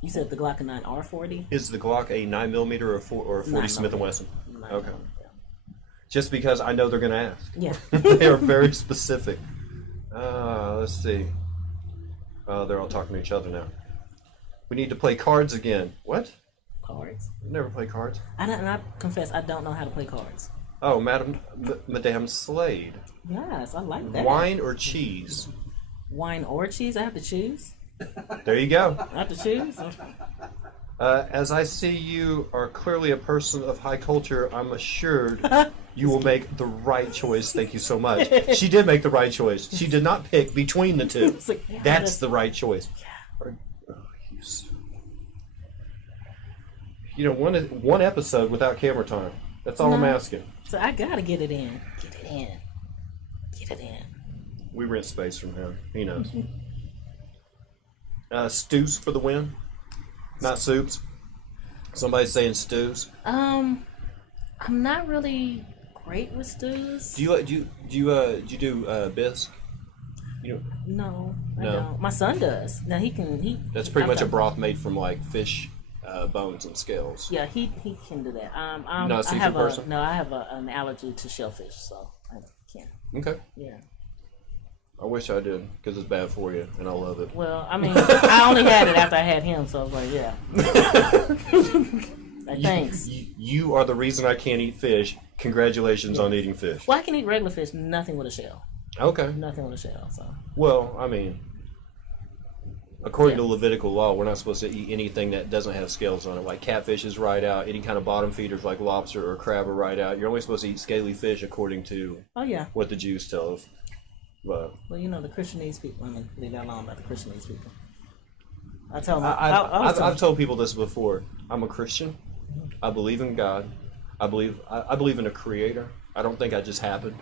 You said the Glock a 9 or 40? Is the Glock a 9mm or a 40 9mm. Smith & Wesson? Okay. Just because I know they're going to ask. Yeah. They are very specific. Let's see. They're all talking to each other now. We need to play cards again. What? Cards? Never play cards. I confess, I don't know how to play cards. Oh, Madame Slade. Yes, I like that. Wine or cheese? Wine or cheese? I have to choose? There you go. I have to choose? As I see you are clearly a person of high culture, I'm assured you will make the right choice. Thank you so much. She did make the right choice. She did not pick between the two. Like, yeah, That's the right choice. You know, one episode without camera time. That's all I'm asking. So I gotta get it in. Get it in. Get it in. We rent space from him. He knows. Stews for the win, not soups. Somebody's saying stews. I'm not really great with stews. Do you do bisque? You know, No, I don't. My son does. Now he can. that's pretty much a broth made from like fish bones and scales. Yeah, he can do that. You're not a seafood person? I have an allergy to shellfish, so I can't. Okay. Yeah. I wish I did because it's bad for you, and I love it. Well, I mean, I only had it after I had him, so I was like, yeah. Thanks. You are the reason I can't eat fish. Congratulations on eating fish. Well, I can eat regular fish, nothing with a shell. Okay. Nothing with a shell, so. Well, I mean, according to Levitical law, we're not supposed to eat anything that doesn't have scales on it. Like catfish is right out. Any kind of bottom feeders like lobster or crab are right out. You're only supposed to eat scaly fish according to what the Jews tell us. But, well, you know, the Christianese people, I mean, leave that alone about the Christianese people. I tell them, I've told people this before. I'm a Christian. I believe in God. I believe in a creator. I don't think I just happened,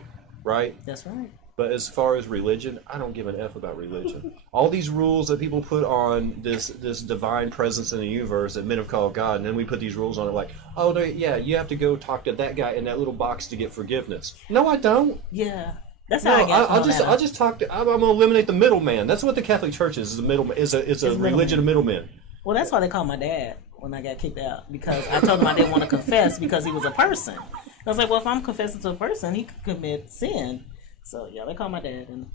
right? That's right. But as far as religion, I don't give an F about religion. All these rules that people put on this divine presence in the universe that men have called God, and then we put these rules on it like, oh, you have to go talk to that guy in that little box to get forgiveness. No, I don't. Yeah. That's how I get. I'll just talk to. I'm gonna eliminate the middleman. That's what the Catholic Church is. Is a religion of middlemen. Well, that's why they call my dad when I got kicked out, because I told him I didn't want to confess because he was a person. I was like, well, if I'm confessing to a person, he could commit sin. So yeah, they call my dad, and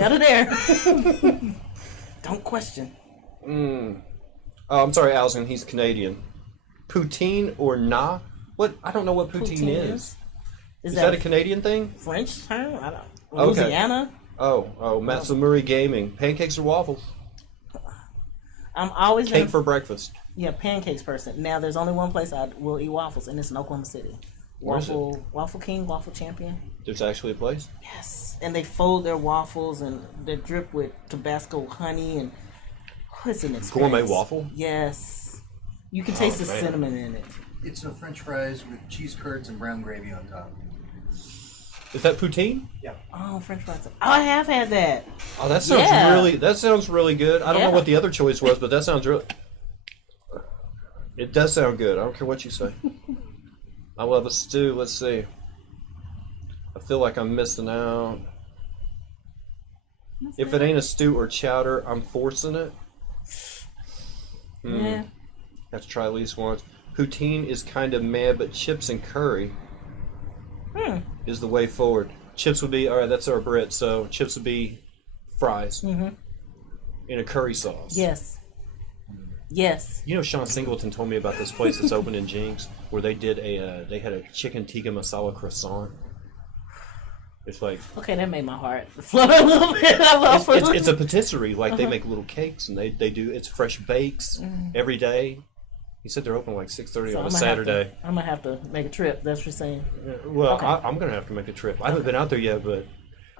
out of there. Don't question. Oh, I'm sorry, Alison. He's Canadian. Poutine or nah? What? I don't know what poutine is. Is that a Canadian thing? French term? I don't. Okay. Louisiana? Matsumuri Gaming. Pancakes or waffles? I'm always Cake for breakfast. Yeah, pancakes person. Now there's only one place I will eat waffles, and it's in Oklahoma City. Waffle King, Waffle Champion. There's actually a place? Yes, and they fold their waffles and they're dripped with Tabasco honey and it's an experience. Gourmet waffle? Yes, you can taste the cinnamon in it. It's a French fries with cheese curds and brown gravy on top. Is that poutine? Yeah. Oh, French fries. Oh, I have had that. Oh, that sounds really good. I don't know what the other choice was, but that sounds really. It does sound good. I don't care what you say. I love a stew. Let's see. I feel like I'm missing out. If it ain't a stew or chowder, I'm forcing it. Yeah. Have to try at least once. Poutine is kind of meh, but chips and curry is the way forward. Chips would be, all right, that's our Brit, so chips would be fries in a curry sauce. Yes. Yes. You know, Sean Singleton told me about this place that's open in Jinx where they did they had a chicken tikka masala croissant. It's like... Okay, that made my heart flutter a little bit. I love food. It's a patisserie. Like, they make little cakes, and they do... It's fresh bakes every day. He said they're open like 6:30 on a Saturday. I'm going to have to make a trip. That's what you're saying. Well, okay. I'm going to have to make a trip. I haven't been out there yet, but...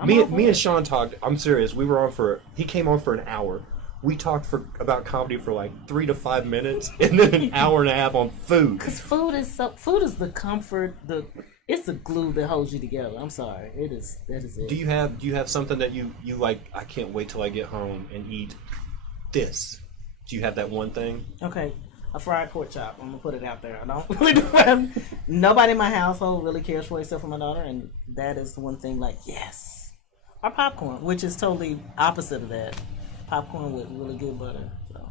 Me and Sean talked... I'm serious. We were on for... He came on for an hour. We talked about comedy for like 3 to 5 minutes, and then an hour and a half on food. Because food is the comfort, it's the glue that holds you together. I'm sorry, that is it. Do you have something that you like? I can't wait till I get home and eat this. Do you have that one thing? Okay, a fried pork chop. I'm gonna put it out there. I don't really do nobody in my household really cares for it except for my daughter, and that is the one thing. Like, yes, or popcorn, which is totally opposite of that. Popcorn with really good butter. So.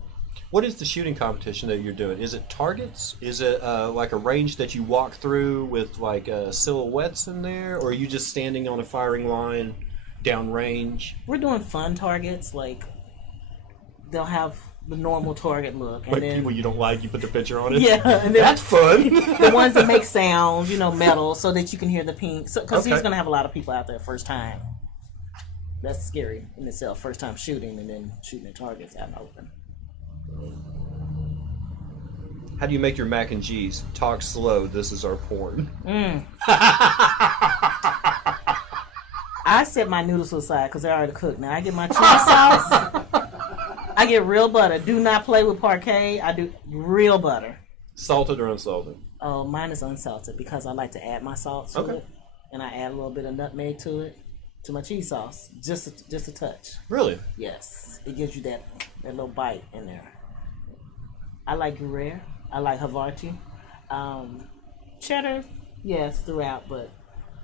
What is the shooting competition that you're doing? Is it targets? Is it like a range that you walk through with like silhouettes in there, or are you just standing on a firing line downrange? We're doing fun targets. Like they'll have the normal target look, and like then people you don't like, you put the picture on it. Yeah, and then, that's fun. The ones that make sounds, metal, so that you can hear the ping. Because he's gonna have a lot of people out there first time. That's scary in itself. First time shooting and then shooting at targets out in the open. How do you make your mac and cheese? Talk slow. This is our porn. I set my noodles to the side because they're already cooked. Now I get my cheese sauce. I get real butter. Do not play with parquet. I do real butter. Salted or unsalted? Oh, mine is unsalted because I like to add my salt to it, and I add a little bit of nutmeg to it. To my cheese sauce, just a touch. Really? Yes, it gives you that little bite in there. I like Gruyere. I like Havarti. Cheddar, yes, throughout, but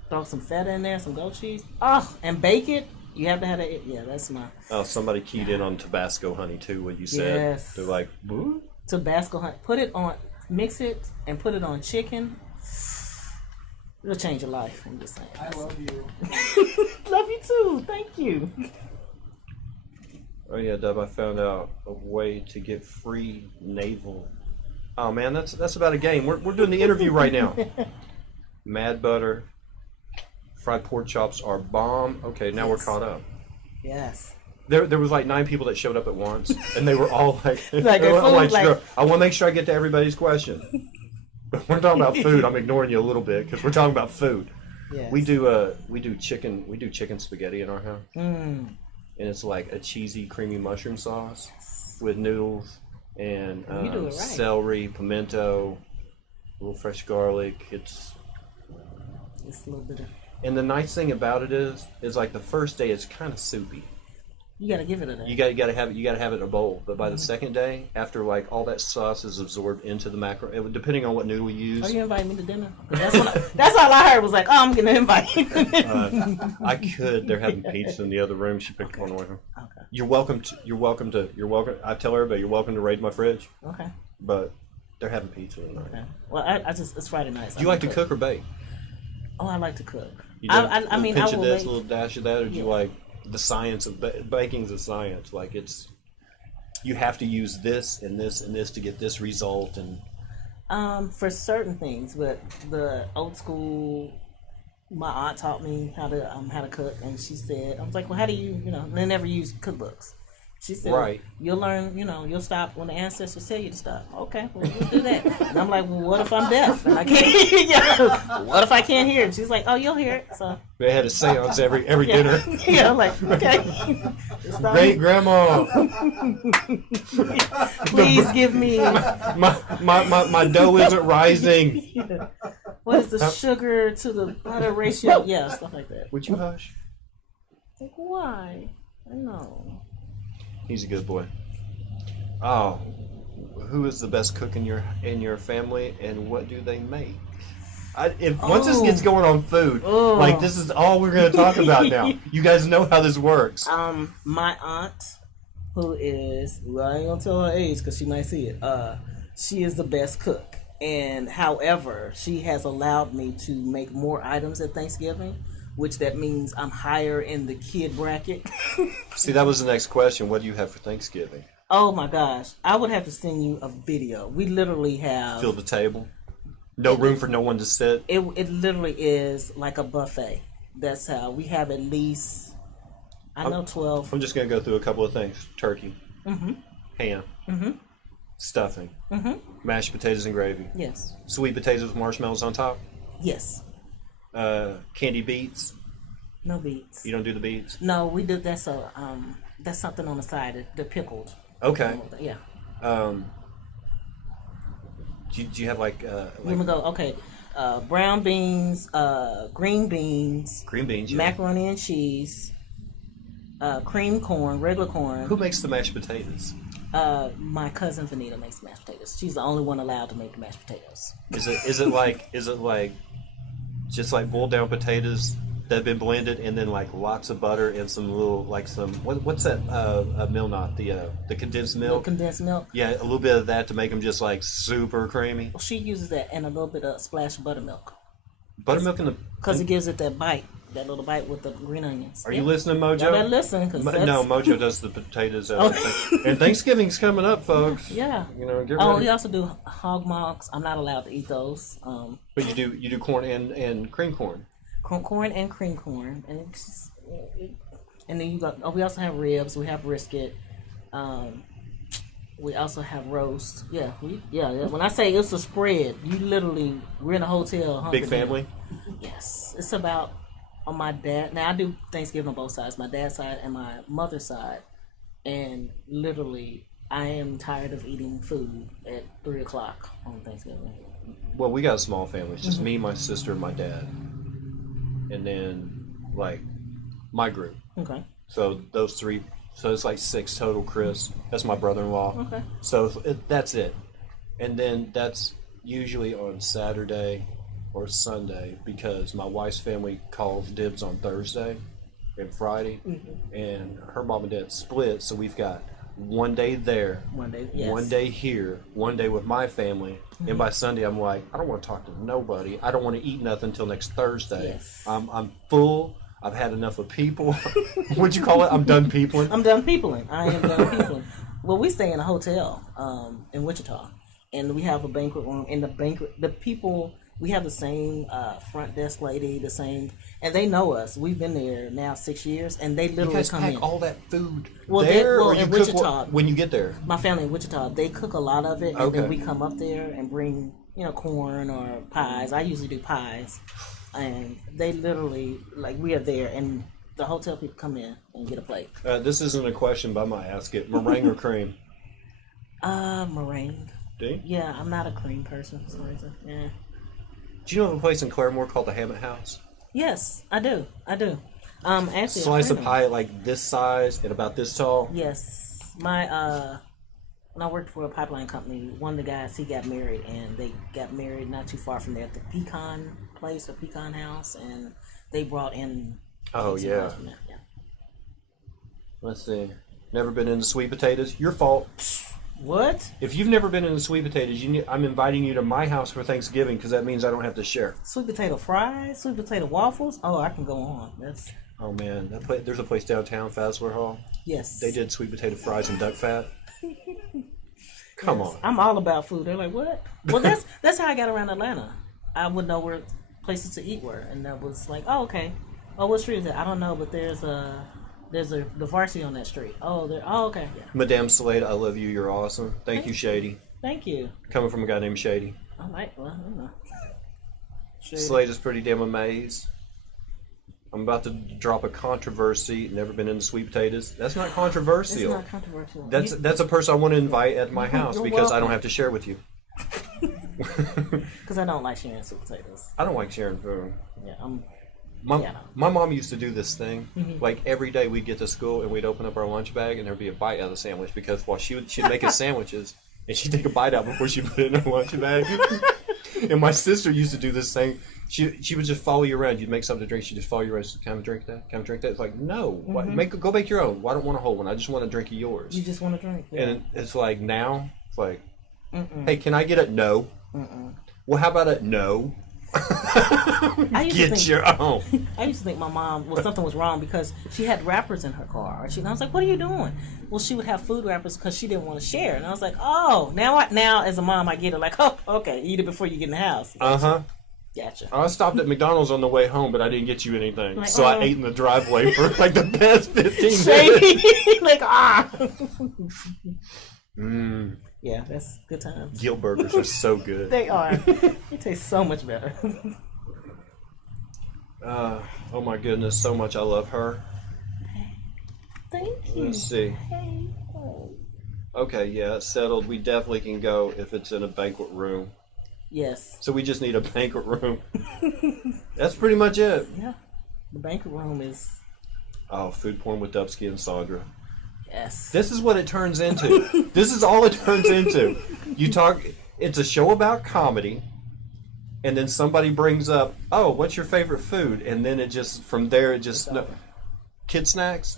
throw some feta in there, some goat cheese. Oh, and bake it. You have to have that. Yeah, that's my. Oh, somebody keyed in on Tabasco honey too. What you said? Yes. They're like, boo. Tabasco honey. Put it on. Mix it and put it on chicken. It'll change your life. I'm just saying. I love you. Love you too. Thank you. Oh yeah, Dub. I found out a way to get free navel. Oh man, that's about a game. We're doing the interview right now. Mad butter, fried pork chops are bomb. Okay, now we're caught up. Yes. There was like 9 people that showed up at once, and they were all like, I want to make sure I get to everybody's question. We're talking about food. I'm ignoring you a little bit because we're talking about food. Yes. We do chicken spaghetti in our house, and it's like a cheesy, creamy mushroom sauce with noodles and celery, pimento, a little fresh garlic. It's a little bit of. And the nice thing about it is like the first day it's kind of soupy. You gotta give it a day. You gotta have it in a bowl. But by the second day, after like all that sauce is absorbed into the macaroni, depending on what noodle you use. Are you inviting me to dinner? That's all I heard was like, oh, I'm gonna invite you. I could. They're having pizza in the other room. She picked one away from. Okay. You're welcome. I tell everybody you're welcome to raid my fridge. Okay. But they're having pizza tonight. Okay. Well, it's Friday night. So do you like to cook or bake? Oh, I like to cook. I mean, pinch of this, a little dash of that, or do you like? The science of baking's a science. Like you have to use this and this and this to get this result. And for certain things, but the old school my aunt taught me how to cook, and she said, I was like, well, how do you, they never use cookbooks. She said, Right. You'll learn, you'll stop when the ancestors tell you to stop. Okay, well, we'll do that. And I'm like, well, what if I'm deaf and I can't hear? What if I can't hear? And she's like, oh, you'll hear it. So They had a seance every dinner. yeah, I'm like, okay. Great grandma. Please give me. My dough isn't rising. What is the sugar to the butter ratio? Yeah, stuff like that. Would you hush? Like, why? I know. He's a good boy. Oh, who is the best cook in your family, and what do they make? Once this gets going on food, like this is all we're going to talk about now. You guys know how this works. My aunt, who is, well, I ain't gonna tell her age because she might see it. She is the best cook, and however, she has allowed me to make more items at Thanksgiving, which that means I'm higher in the kid bracket. See, that was the next question. What do you have for Thanksgiving? Oh my gosh, I would have to send you a video. We literally have Fill the table. No room for no one to sit. It literally is like a buffet. That's how we have at least 12. I'm just going to go through a couple of things. Turkey. Mm-hmm. Ham. Mm-hmm. Stuffing. Mm-hmm. Mashed potatoes and gravy. Yes. Sweet potatoes with marshmallows on top. Yes. Candy beets. No beets. You don't do the beets? No, we do. That's something on the side. They're pickled. Okay. Yeah. Do you have like Let me go. Okay. Brown beans, green beans, yeah. macaroni and cheese, cream corn, regular corn. Who makes the mashed potatoes? My cousin Vanita makes mashed potatoes. She's the only one allowed to make the mashed potatoes. Is it like just like boiled down potatoes that have been blended, and then like lots of butter and some little what's that meal knot, the condensed milk? The condensed milk. Yeah, a little bit of that to make them just like super creamy. Well, she uses that and a little bit of splash of buttermilk. Buttermilk in the because it gives it that bite, that little bite with the green onions. Are you listening, Mojo? Y'all better listen, cause no, Mojo does the potatoes. And Thanksgiving's coming up, folks. Yeah. Get ready. We also do hog mugs. I'm not allowed to eat those. But you do corn and cream corn. Corn and cream corn, and then you got. Oh, we also have ribs. We have brisket. We also have roast. Yeah. When I say it's a spread, we're in a hotel. Big family. Yes, it's about on my dad. Now I do Thanksgiving on both sides, my dad's side and my mother's side, and literally I am tired of eating food at 3:00 on Thanksgiving. Well, we got a small family. It's just me, my sister, and my dad. And then, like, my group. Okay. So those three. So it's like 6 total, Chris. That's my brother-in-law. Okay. So that's it. And then that's usually on Saturday or Sunday because my wife's family calls dibs on Thursday and Friday. Mm-hmm. And her mom and dad split, so we've got one day there, one day here, one day with my family, and by Sunday I'm like, I don't want to talk to nobody. I don't want to eat nothing until next Thursday. Yes. I'm full. I've had enough of people. What'd you call it? I'm done peopling. I'm done peopling. I am done peopling. Well, we stay in a hotel in Wichita, and we have a banquet room. And the people, we have the same front desk lady, the same, and they know us. We've been there now 6 years, and they literally you guys come pack in. all that food Well, there, or you in cook Wichita, when you get there? My family in Wichita, they cook a lot of it, and Okay. then we come up there and bring corn or pies. I usually do pies, and they literally we are there, and the hotel people come in and get a plate. This isn't a question, but I might ask it. Meringue or cream? Meringue. Do you? Yeah, I'm not a cream person for some reason. Yeah. Do you know of a place in Claremore called the Hammett House? Yes, I do. Actually, Slice of pie like this size and about this tall. Yes, my when I worked for a pipeline company, one of the guys, he got married, and they got married not too far from there at the Pecan place or Pecan House, and they brought in. Oh yeah. From there. Yeah. Let's see. Never been into sweet potatoes? Your fault. What? If you've never been into sweet potatoes, I'm inviting you to my house for Thanksgiving because that means I don't have to share. Sweet potato fries, sweet potato waffles. Oh, I can go on. That's. Oh man, there's a place downtown, Fazler Hall. Yes. They did sweet potato fries and duck fat. Come on. I'm all about food. They're like, what? Well, that's how I got around Atlanta. I would know where places to eat were, and that was like, oh, okay. Oh, what street is it? I don't know, but there's the varsity on that street. Oh, okay. Yeah. Madame Slade, I love you. You're awesome. Thank you, Shady. Thank you. Coming from a guy named Shady. I don't know. Slade is pretty damn amazed. I'm about to drop a controversy. Never been into sweet potatoes. That's not controversial. It's not controversial. That's a person I want to invite at my house You're because I welcome. don't have to share with you. Because I don't like sharing sweet potatoes. I don't like sharing food. Yeah, My mom used to do this thing. Like every day we'd get to school and we'd open up our lunch bag and there'd be a bite out of the sandwich because while she'd make us sandwiches and she'd take a bite out before she put it in her lunch bag. And my sister used to do this thing. She would just follow you around. You'd make something to drink. She'd just follow you around. She'd, can I drink that? Can I drink that? It's like, no. Go make your own. Well, I don't want a whole one. I just want to drink of yours. You just want to drink. Yeah. And it's like now, it's like, hey, can I get it? No. Well, how about it? No. Get your own. I used to think my mom, something was wrong because she had wrappers in her car. And I was like, what are you doing? Well, she would have food wrappers because she didn't want to share. And I was like, oh, now as a mom, I get it. Like, oh, okay, eat it before you get in the house. Gotcha. I stopped at McDonald's on the way home, but I didn't get you anything. Like, so I ate in the driveway for like the past 15 minutes. Like, Yeah, that's good times. Guilt burgers are so good. They are. They taste so much better. Oh my goodness, so much I love her. Thank you. Let's see. Hey. Okay, yeah, it's settled. We definitely can go if it's in a banquet room. Yes. So we just need a banquet room. That's pretty much it. Yeah. The banquet room is... Oh, food porn with Dubsky and Sondra. Yes. This is what it turns into. This is all it turns into. It's a show about comedy, and then somebody brings up, oh, what's your favorite food? And then it just, from there, it just, kid snacks?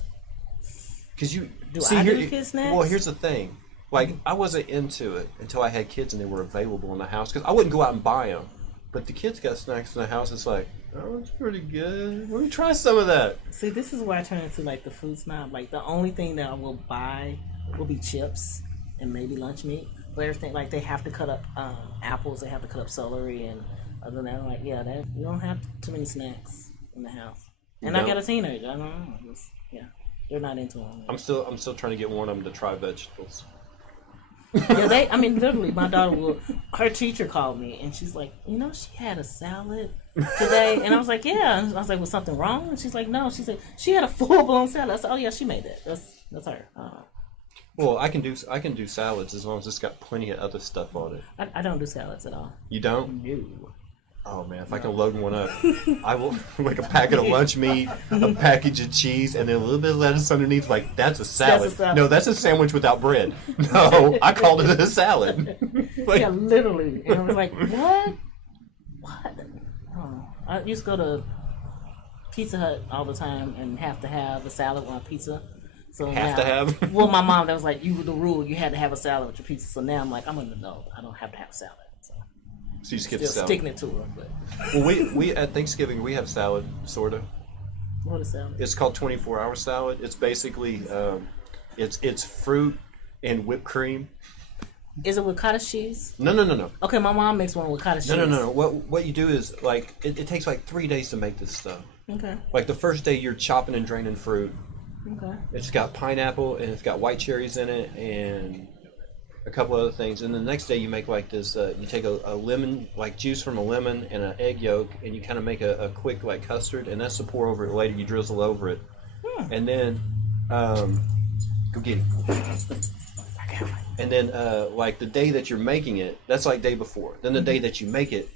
Because you... Do I do kid snacks? Well, here's the thing. Like, I wasn't into it until I had kids and they were available in the house. Because I wouldn't go out and buy them. But the kids got snacks in the house. It's like, oh, it's pretty good. Let me try some of that. See, this is where I turn into, like, the food snob. Like, the only thing that I will buy will be chips and maybe lunch meat. But everything, like, they have to cut up apples. They have to cut up celery. And other than that, I'm like, yeah, we don't have too many snacks in the house. And I got a teenager. I don't know. They're not into them. I'm still trying to get one of them to try vegetables. Yeah, literally, my daughter her teacher called me and she's like, she had a salad today. And I was like, yeah. And I was like, was something wrong? And she's like, no. She said, she had a full-blown salad. I said, oh yeah, she made that. That's her. Well, I can do salads as long as it's got plenty of other stuff on it. I don't do salads at all. You don't? No. Oh man, if I can load one up, I will make a packet of lunch meat, a package of cheese, and then a little bit of lettuce underneath. Like, that's a salad. That's a salad. No, that's a sandwich without bread. No, I called it a salad. Like, yeah, literally. And I was like, what? Oh. I used to go to Pizza Hut all the time and have to have a salad with my pizza. So have? Well, my mom, that was like, the rule, you had to have a salad with your pizza. So now I'm like, I'm an adult. I don't have to have a salad. So you skip the salad. Sticking it to her. But. Well, we at Thanksgiving we have salad, sort of. What is salad? It's called 24-hour salad. It's basically it's fruit and whipped cream. Is it with cottage cheese? No. Okay, my mom makes one with cottage cheese. No. What you do is like it takes like 3 days to make this stuff. Okay. Like the first day you're chopping and draining fruit. Okay. It's got pineapple and it's got white cherries in it and a couple other things, and the next day you make like this. You take a lemon, like juice from a lemon, and an egg yolk, and you kind of make a quick like custard, and that's to pour over it later. You drizzle over it, and then go get it. And then like the day that you're making it, that's like day before. Then the day that you make it,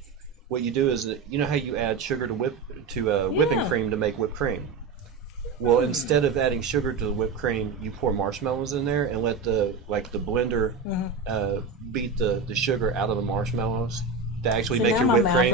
what you do is you know how you add sugar to whipping cream to make whipped cream. Well, instead of adding sugar to the whipped cream, you pour marshmallows in there and let the blender beat the sugar out of the marshmallows to actually make your whipped cream.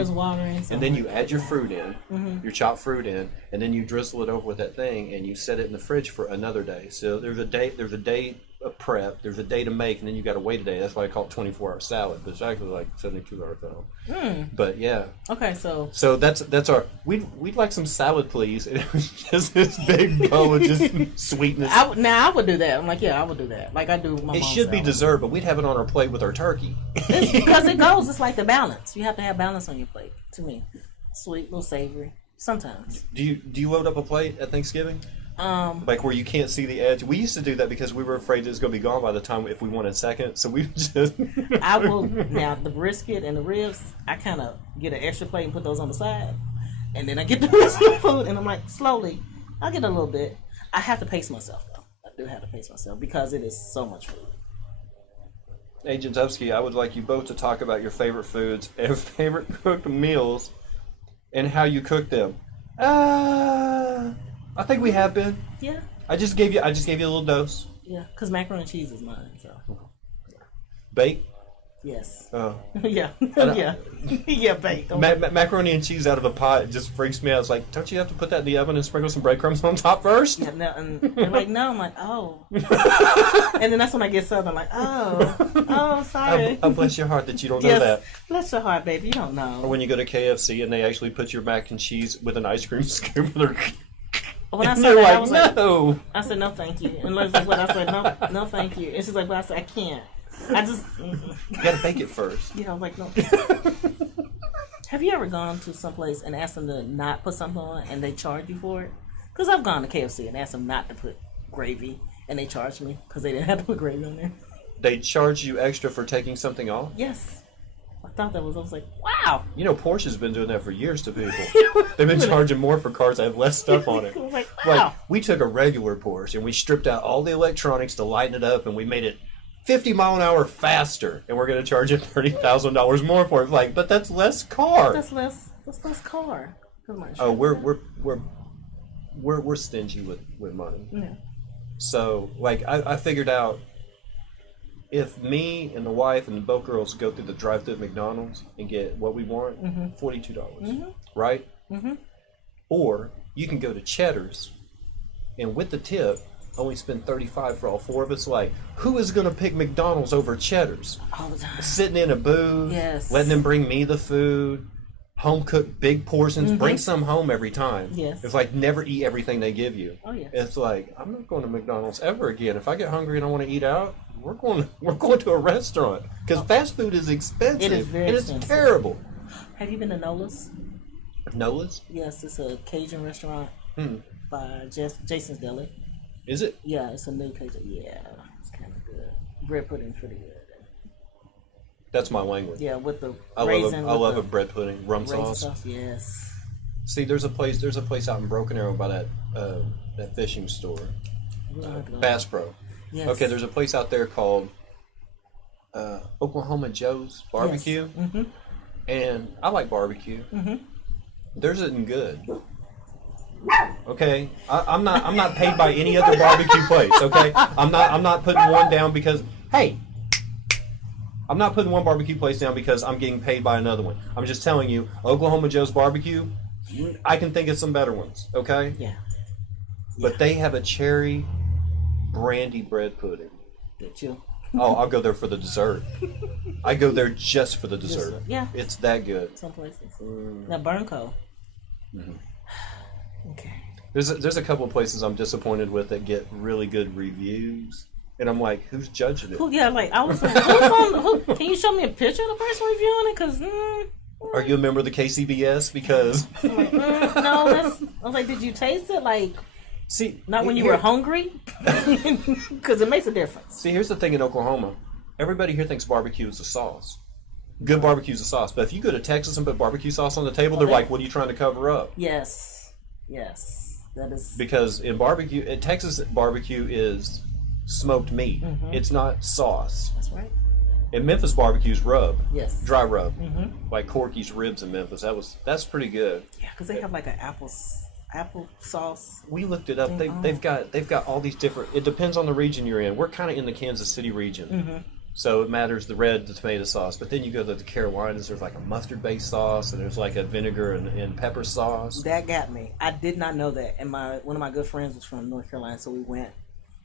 And then you add your fruit in, your chopped fruit in, and then you drizzle it over with that thing, and you set it in the fridge for another day. So there's a day of prep, there's a day to make, and then you got to wait a day. That's why I call it 24-hour salad, but it's actually like 72-hour salad. But yeah. Okay, so that's our. We'd like some salad, please. And it was just this big bowl of just sweetness. I would do that. I'm like, yeah, I would do that. Like I do my mom's It should be salad. dessert, but we'd have it on our plate with our turkey. It's because it goes. It's like the balance. You have to have balance on your plate. To me. Sweet, a little savory. Sometimes. Do you load up a plate at Thanksgiving? Like where you can't see the edge. We used to do that because we were afraid it was going to be gone by the time if we wanted second. So we just. I will now the brisket and the ribs. I kind of get an extra plate and put those on the side, and then I get the rest of the food. And I'm like, slowly, I get a little bit. I have to pace myself though. I do have to pace myself because it is so much food. Agent Zubsky, I would like you both to talk about your favorite foods and favorite cooked meals, and how you cook them. I think we have been. Yeah. I just gave you a little dose. Yeah, because macaroni and cheese is mine. So. Bake? Yes. Oh. Yeah. Yeah. Yeah, baked. Macaroni and cheese out of a pot just freaks me out. It's like, don't you have to put that in the oven and sprinkle some breadcrumbs on top first? Yeah, no, and they're like, no. I'm like, oh. And then that's when I get southern. I'm like, oh, sorry. Oh, bless your heart that you don't know that. Bless your heart, baby. You don't know. Or when you go to KFC and they actually put your mac and cheese with an ice cream scoop. When I And said they're that, I like, was like, no. I said, no, thank you. And Liz was what I said, no, thank you. And she's like, but I said, I can't. I just. You gotta bake it first. Yeah, I was like, no. Have you ever gone to someplace and asked them to not put something on and they charge you for it? Because I've gone to KFC and asked them not to put gravy and they charged me because they didn't have to put gravy on there. They charge you extra for taking something off? Yes. I thought I was like, wow. You know, Porsche's been doing that for years to people. They've been charging more for cars that have less stuff on it. I was like, wow. Like, we took a regular Porsche and we stripped out all the electronics to lighten it up and we made it 50 mile an hour faster, and we're going to charge you $30,000 more for it. Like, but that's less car. That's less car. Oh, we're stingy with money. Yeah. So, like, I figured out if me and the wife and the both girls go through the drive-thru at McDonald's and get what we want, $42, right? Mm-hmm. Or you can go to Cheddar's and with the tip, only spend $35 for all four of us. Like, who is going to pick McDonald's over Cheddar's? All the time. Sitting in a booth, letting them bring me the food, home cooked big portions, bring some home every time. Yes. It's like never eat everything they give you. Oh, yeah. It's like, I'm not going to McDonald's ever again. If I get hungry and I want to eat out, we're going to a restaurant because fast food is expensive. It is very expensive. It's terrible. Have you been to Nola's? Nola's? Yes, it's a Cajun restaurant by Jason's Deli. Is it? Yeah, it's a new Cajun. Yeah, it's kind of good. Bread pudding's pretty good. That's my language. Yeah, with the I raisin. love a bread pudding, rum raisin sauce. Yes. See, there's a place out in Broken Arrow by that fishing store, Bass Pro. Yes. Okay, there's a place out there called Oklahoma Joe's Barbecue, and I like barbecue. Theirs isn't good. Okay, I'm not paid by any other barbecue place. Okay, I'm not putting one down because I'm not putting one barbecue place down because I'm getting paid by another one. I'm just telling you, Oklahoma Joe's Barbecue, I can think of some better ones. Okay. Yeah. But they have a cherry brandy bread pudding. Did you? Oh, I'll go there for the dessert. I go there just for the dessert. Yeah. It's that good. Some places. Now Burnco. Okay. There's a couple of places I'm disappointed with that get really good reviews, and I'm like, who's judging it? Yeah, like I was like, can you show me a picture of the person reviewing it? Because are you a member of the KCBS? Because like, no, I was like, did you taste it? Like, see, not when you were hungry, because it makes a difference. See, here's the thing in Oklahoma, everybody here thinks barbecue is a sauce. Good barbecue is a sauce, but if you go to Texas and put barbecue sauce on the table, they're like, what are you trying to cover up? Yes, that is because in Texas barbecue is smoked meat. It's not sauce. That's right. And Memphis barbecue's rub. Yes. Dry rub. Like Corky's ribs in Memphis. That's pretty good. Yeah, because they have like an apple sauce. We looked it up. They've got all these different. It depends on the region you're in. We're kind of in the Kansas City region, so it matters the tomato sauce. But then you go to the Carolinas. There's like a mustard-based sauce, and there's like a vinegar and pepper sauce. That got me. I did not know that. And one of my good friends was from North Carolina, so we went,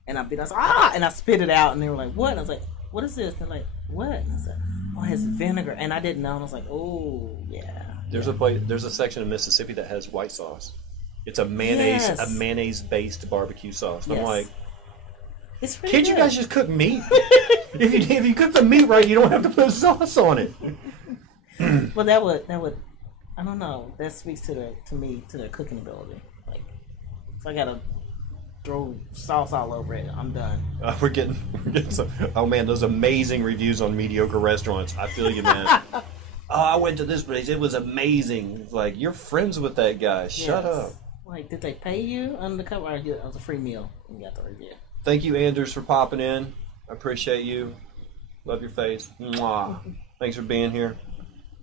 and I was like, and I spit it out, and they were like, what? And I was like, what is this? And they're like, what? And I said, oh, it has vinegar, and I didn't know. And I was like, oh yeah. There's a section of Mississippi that has white sauce. It's a mayonnaise-based barbecue sauce. Yes. I'm like, it's pretty can't good. you guys just cook meat? if you cook the meat right, you don't have to put sauce on it. Well, that would I don't know. That speaks to their cooking ability. Like, if I gotta throw sauce all over it, I'm done. We're getting some. Oh man, those amazing reviews on mediocre restaurants. I feel you, man. I went to this place. It was amazing. It's like, you're friends with that guy. Shut up. Like, did they pay you undercover? Or it was a free meal. You got the review. Thank you, Anders, for popping in. I appreciate you. Love your face. Mwah. Thanks for being here.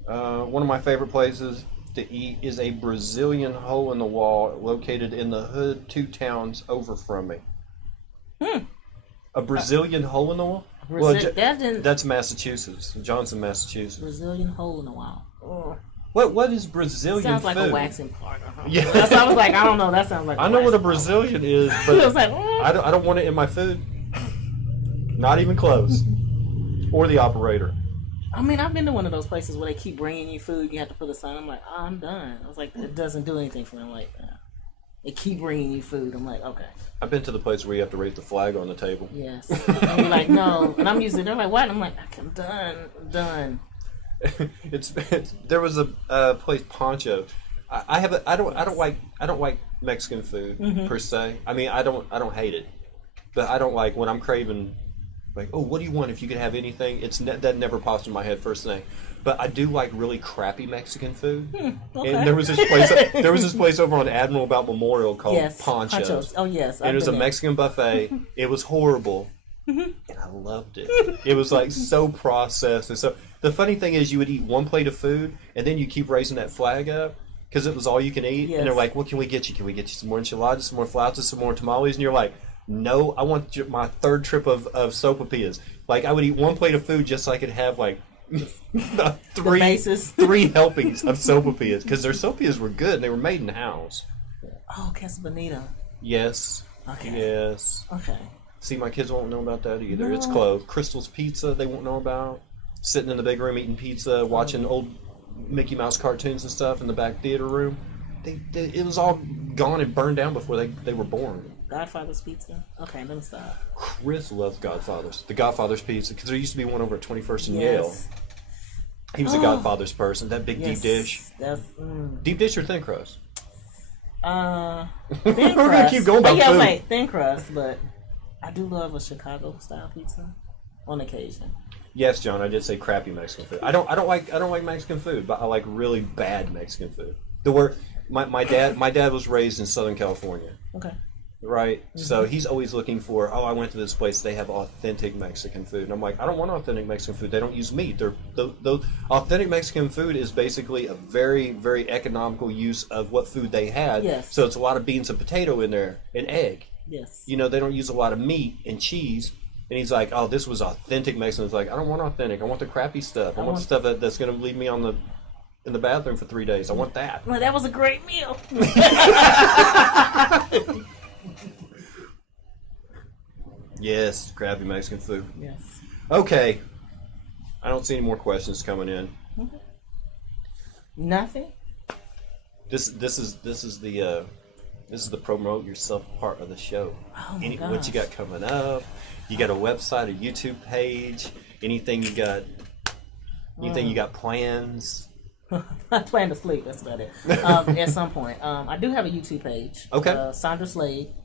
One of my favorite places to eat is a Brazilian hole in the wall located in the hood 2 towns over from me. A Brazilian hole in the wall? That's Massachusetts. Johnson, Massachusetts. Brazilian hole in the wall. Oh. What is Brazilian sounds like food? a waxing party. Yeah. That's I was like, I don't know. That sounds like I know what a Brazilian is, but I was like, I don't want it in my food. Not even close. Or the operator. I mean, I've been to one of those places where they keep bringing you food. You have to put a sign. I'm like, I'm done. I was like, it doesn't do anything for me. I'm like, they keep bringing you food. I'm like, okay. I've been to the place where you have to raise the flag on the table. Yes. And you're like, no. And I'm usually, they're like, what? I'm like, I'm done. I'm done. There was a place, Poncho. I don't like Mexican food per se. I mean, I don't hate it, but I don't like when I'm craving. Like, oh, what do you want if you could have anything? That never pops in my head first thing. But I do like really crappy Mexican food. Okay. And there was this place over on Admiral About Memorial called Ponchos. Oh yes, and it was a Mexican buffet. It was horrible, and I loved it. It was like so processed, and so the funny thing is, you would eat one plate of food, and then you keep raising that flag up because it was all you can eat. Yes. And they're like, "What can we get you? Can we get you some more enchiladas, some more flautas, some more tamales?" And you're like, no, I want my third trip of sopapillas. Like, I would eat one plate of food just so I could have, like, three helpings of sopapillas. Because their sopapillas were good, and they were made in the house. Oh, Casa Bonita. Yes. Okay. Yes. Okay. See, my kids won't know about that either. No. It's closed. Crystal's Pizza, they won't know about. Sitting in the big room eating pizza, watching old Mickey Mouse cartoons and stuff in the back theater room. It was all gone and burned down before they were born. Godfather's Pizza. Okay, let me stop. Chris loves Godfather's. The Godfather's Pizza, because there used to be one over at 21st and Yale. He was a Godfather's person. That big deep dish. That's deep dish or thin crust? Thin We're crust. gonna keep going about food. Like thin crust, but I do love a Chicago style pizza on occasion. Yes, John, I did say crappy Mexican food. I don't like Mexican food, but I like really bad Mexican food. My dad was raised in Southern California. Okay. Right? So he's always looking for, I went to this place, they have authentic Mexican food. And I'm like, I don't want authentic Mexican food. They don't use meat. The authentic Mexican food is basically a very, very economical use of what food they had. Yes. So it's a lot of beans and potato in there, and egg. Yes. You know, they don't use a lot of meat and cheese. And he's like, oh, this was authentic Mexican. It's like, I don't want authentic. I want the crappy stuff. I want the stuff that's going to leave me in the bathroom for 3 days. I want that. Well, that was a great meal. Yes, crappy Mexican food. Yes. Okay. I don't see any more questions coming in. Okay. Nothing. This is the promote yourself part of the show. Oh my gosh. What you got coming up? You got a website, a YouTube page? Anything you got? Anything you got plans? I plan to sleep. That's about it. At some point, I do have a YouTube page. Okay. Sondra Slade.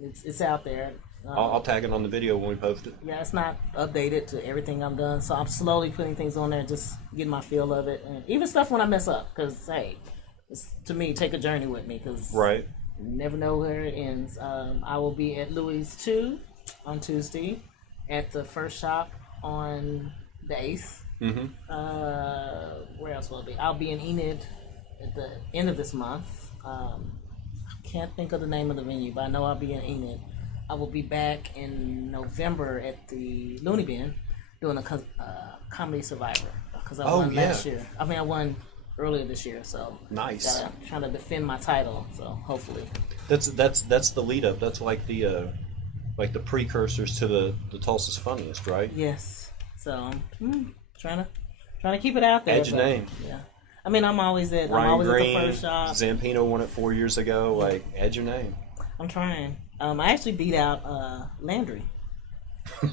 It's out there. I'll tag it on the video when we post it. Yeah, it's not updated to everything I've done, so I'm slowly putting things on there, just getting my feel of it, and even stuff when I mess up. Because hey, it's, to me, take a journey with me. Because right. You never know where it ends. I will be at Louis 2 on Tuesday, at the first shop on the 8th. Mm-hmm. Where else will I be? I'll be in Enid at the end of this month. I can't think of the name of the venue, but I know I'll be in Enid. I will be back in November at the Looney Bin doing a Comedy Survivor because I won last year. I mean, I won earlier this year, so nice. Trying to defend my title, so hopefully. That's the lead up. That's like the precursors to the Tulsa's Funniest, right? Yes. So I'm trying to keep it out there. Add your name. Yeah. I mean, I'm always at the first shop. Zampino won it 4 years ago. Like, add your name. I'm trying. I actually beat out Landry,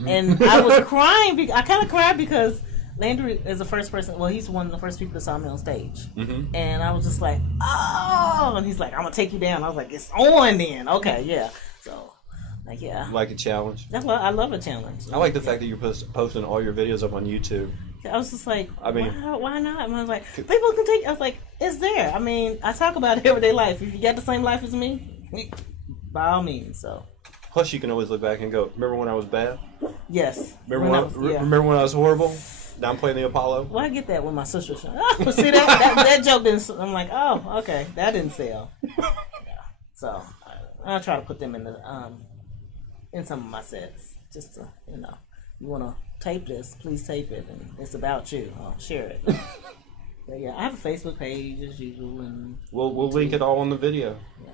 and I was crying. I kind of cried because Landry is the first person. Well, he's one of the first people that saw me on stage, Mm-hmm. and I was just like, oh, and he's like, I'm gonna take you down. I was like, it's on then. Okay, yeah. So, like, yeah. Like a challenge. That's why I love a challenge. I like the fact that you're posting all your videos up on YouTube. I was just like, I mean, why not? And I was like, people can take. I was like, it's there. I mean, I talk about everyday life. If you got the same life as me, by all means. So. Plus, you can always look back and go, remember when I was bad? Yes. Remember when I was horrible? Now I'm playing the Apollo? Well, I get that when my sister. Oh, see that joke didn't. I'm like, oh, okay, that didn't sell. Yeah. So I try to put them in some of my sets, just to, you know, you want to tape this, please tape it, and it's about you. I'll share it. But yeah, I have a Facebook page as usual, and We'll link it all on the video. yeah,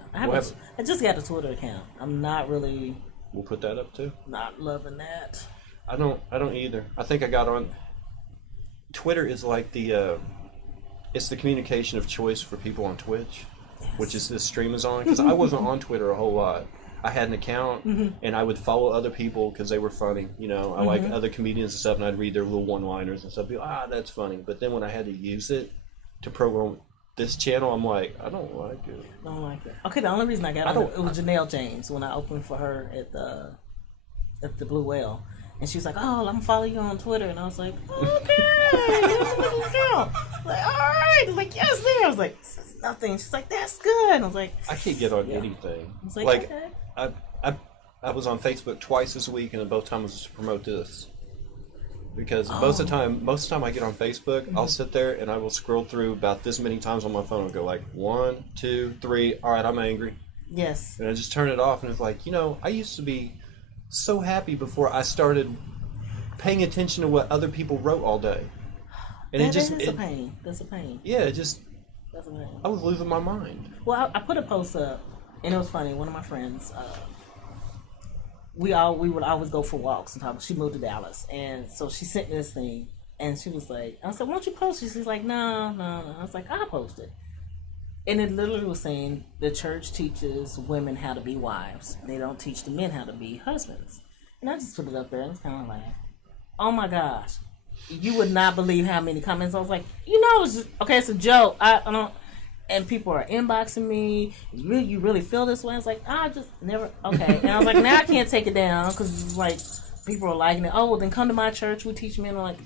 I just got a Twitter account. I'm not really. We'll put that up too. Not loving that. I don't either. I think I got on. Twitter is like it's the communication of choice for people on Twitch, which is this stream is on. Because I wasn't on Twitter a whole lot. I had an account, and I would follow other people because they were funny. You know, I like other comedians and stuff, and I'd read their little one-liners and stuff. Be like, that's funny. But then when I had to use it to program this channel, I'm like, I don't like it. I don't like it. Okay, the only reason I got it was Janelle James when I opened for her at the Blue Whale. And she was like, oh, I'm going to follow you on Twitter. And I was like, okay. Like, all right. Like, yes, there. I was like, this is nothing. She's like, that's good. And I was like, I can't get on anything. I was like okay. I was on Facebook twice this week, and both times was to promote this. Because most of the time I get on Facebook, I'll sit there and I will scroll through about this many times on my phone and go like 1, 2, 3. All right, I'm angry. Yes. And I just turn it off, and it's like, you know, I used to be so happy before I started paying attention to what other people wrote all day. And That's a pain. That's a pain. Yeah, it just. That's a pain. I was losing my mind. Well, I put a post up, and it was funny. One of my friends, we would always go for walks and talk. She moved to Dallas, and so she sent me this thing, and she was like, I said, why don't you post it? She's like, no. I was like, I'll post it. And it literally was saying the church teaches women how to be wives. They don't teach the men how to be husbands. And I just put it up there, and it's kind of like, oh my gosh. You would not believe how many comments. I was like, you know, it's just, okay, it's a joke. I don't. And people are inboxing me. You really feel this way? I was like, I just never. Okay. And I was like, now I can't take it down because it's like people are liking it. Oh, well, then come to my church. We teach men. I'm like,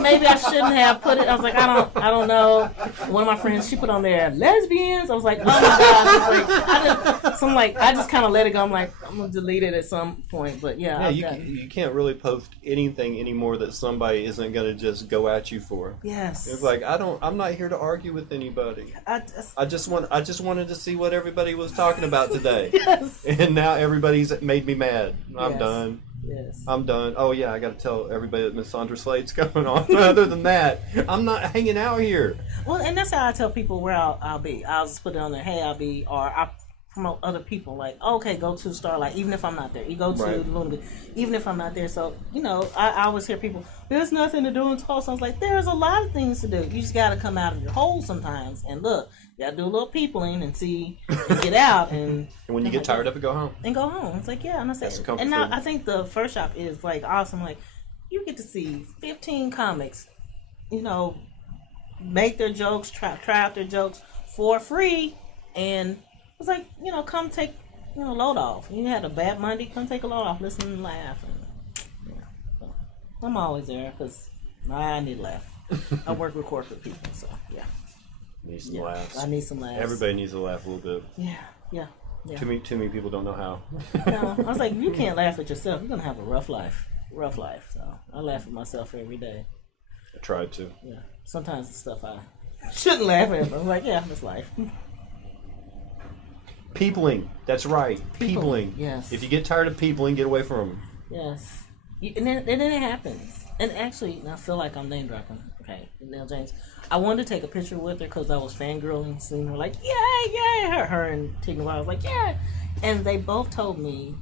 maybe I shouldn't have put it. I was like, I don't know. One of my friends, she put on there lesbians. I was like, oh my god. I just kind of let it go. I'm like, I'm gonna delete it at some point. But yeah. You can't really post anything anymore that somebody isn't gonna just go at you for. Yes. It's like I'm not here to argue with anybody. I just wanted to see what everybody was talking about today. Yes. And now everybody's made me mad. I'm done. Yes. I'm done. Oh yeah, I got to tell everybody that Miss Sondra Slade's going on. Other than that, I'm not hanging out here. Well, and that's how I tell people where I'll be. I'll just put it on there. Hey, I'll be, or I promote other people. Like, okay, go to Starlight, even if I'm not there. You go to Luna, even if I'm not there. So you know, I always hear people. There's nothing to do in Tulsa. I was like, there's a lot of things to do. You just got to come out of your hole sometimes and look. You got to do a little peopling and see, and get out and. And when you get tired of it, go home. And go home. It's like, yeah, and I said, and now I think the first shop is like awesome. Like, you get to see 15 comics, you know, make their jokes, try out their jokes for free, and it's like, you know, come take, you know, load off. You had a bad Monday, come take a load off, listen and laugh, and yeah. So, I'm always there because I need to laugh. I work with corporate people, so yeah. Need some laughs. I need some laughs. Everybody needs to laugh a little bit. Yeah. Too many people don't know how. No, I was like, you can't laugh at yourself. You're gonna have a rough life. So I laugh at myself every day. I tried to. Yeah. Sometimes the stuff I shouldn't laugh at, but I'm like, yeah, that's life. Peopling. That's right. Peopling. Yes. If you get tired of peopling, get away from them. Yes. And then it happens. And actually, I feel like I'm name dropping. Okay, Janelle James. I wanted to take a picture with her because I was fangirling, seeing her like, yay, her and Tigna. I was like, yeah. And they both told me,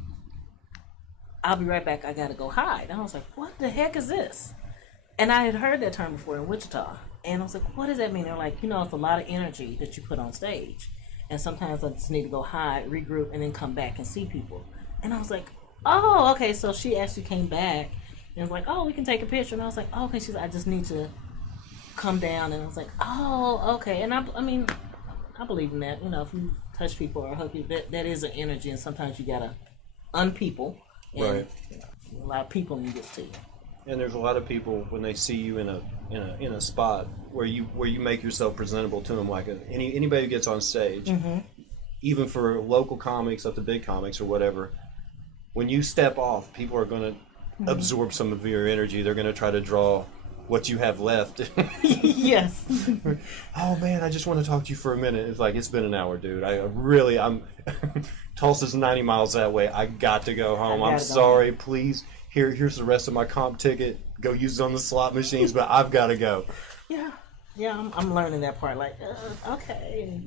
I'll be right back. I got to go hide. And I was like, what the heck is this? And I had heard that term before in Wichita. And I was like, what does that mean? They're like, you know, it's a lot of energy that you put on stage. And sometimes I just need to go hide, regroup, and then come back and see people. And I was like, oh, okay. So she actually came back And it's like, oh, we can take a picture. And I was like, oh, okay. She's like, I just need to come down. And I was like, oh, okay. And I mean, I believe in that. You know, if you touch people or hug people, that is an energy. And sometimes you gotta unpeople. And, Right. you know, a lot of people need this too. And there's a lot of people when they see you in a spot where you make yourself presentable to them, like anybody who gets on stage, even for local comics up to big comics or whatever. When you step off, people are going to absorb some of your energy. They're going to try to draw what you have left. Yes. Oh man, I just want to talk to you for a minute. It's like, it's been an hour, dude. I'm Tulsa's 90 miles that way. I got to go home. I'm sorry. Please, here's the rest of my comp ticket. Go use it on the slot machines, but I've got to go. Yeah. I'm learning that part. Like, okay.